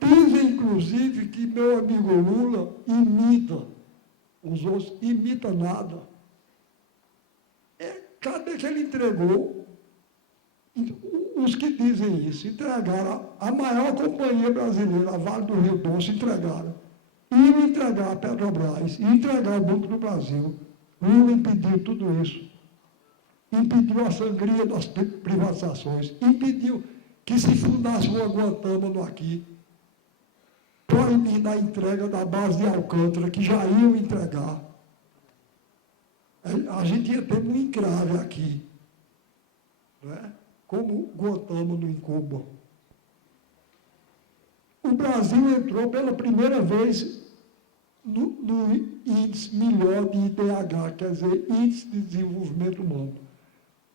dizem, inclusive, que meu amigo Lula imita, os outros imita nada. Cadê que ele entregou? Os que dizem isso, entregaram a maior companhia brasileira, a Vale do Rio Doce, entregaram. Iam entregar a Petrobras, iam entregar o Banco do Brasil. Lula impediu tudo isso. Impediu a sangria das privatizações. Impediu que se fundasse uma Guantánamo aqui. Proibindo a entrega da base de Alcântara, que já iam entregar. A gente ia ter um encrave aqui, né? Como Guantánamo em Cuba. O Brasil entrou pela primeira vez no índice melhor de IDH, quer dizer, Índice de Desenvolvimento Humano.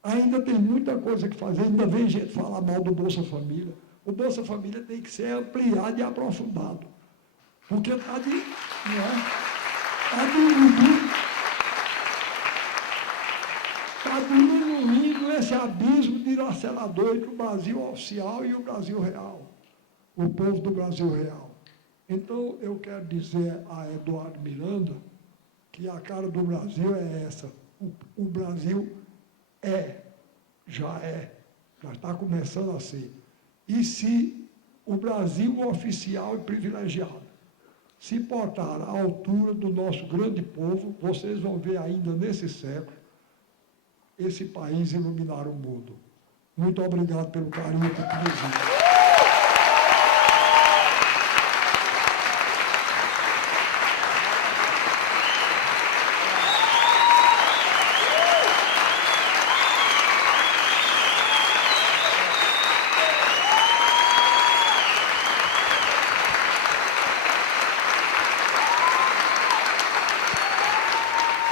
Ainda tem muita coisa que fazer, ainda vem gente falar mal do Bolsa Família. O Bolsa Família tem que ser ampliado e aprofundado, porque está diminuindo esse abismo dilacerador entre o Brasil oficial e o Brasil real, o povo do Brasil real. Então, eu quero dizer a Eduardo Miranda que a cara do Brasil é essa. O Brasil já está começando a ser. E se o Brasil oficial e privilegiado se portar à altura do nosso grande povo, vocês vão ver ainda nesse século esse país iluminar o mundo. Muito obrigado pelo carinho que me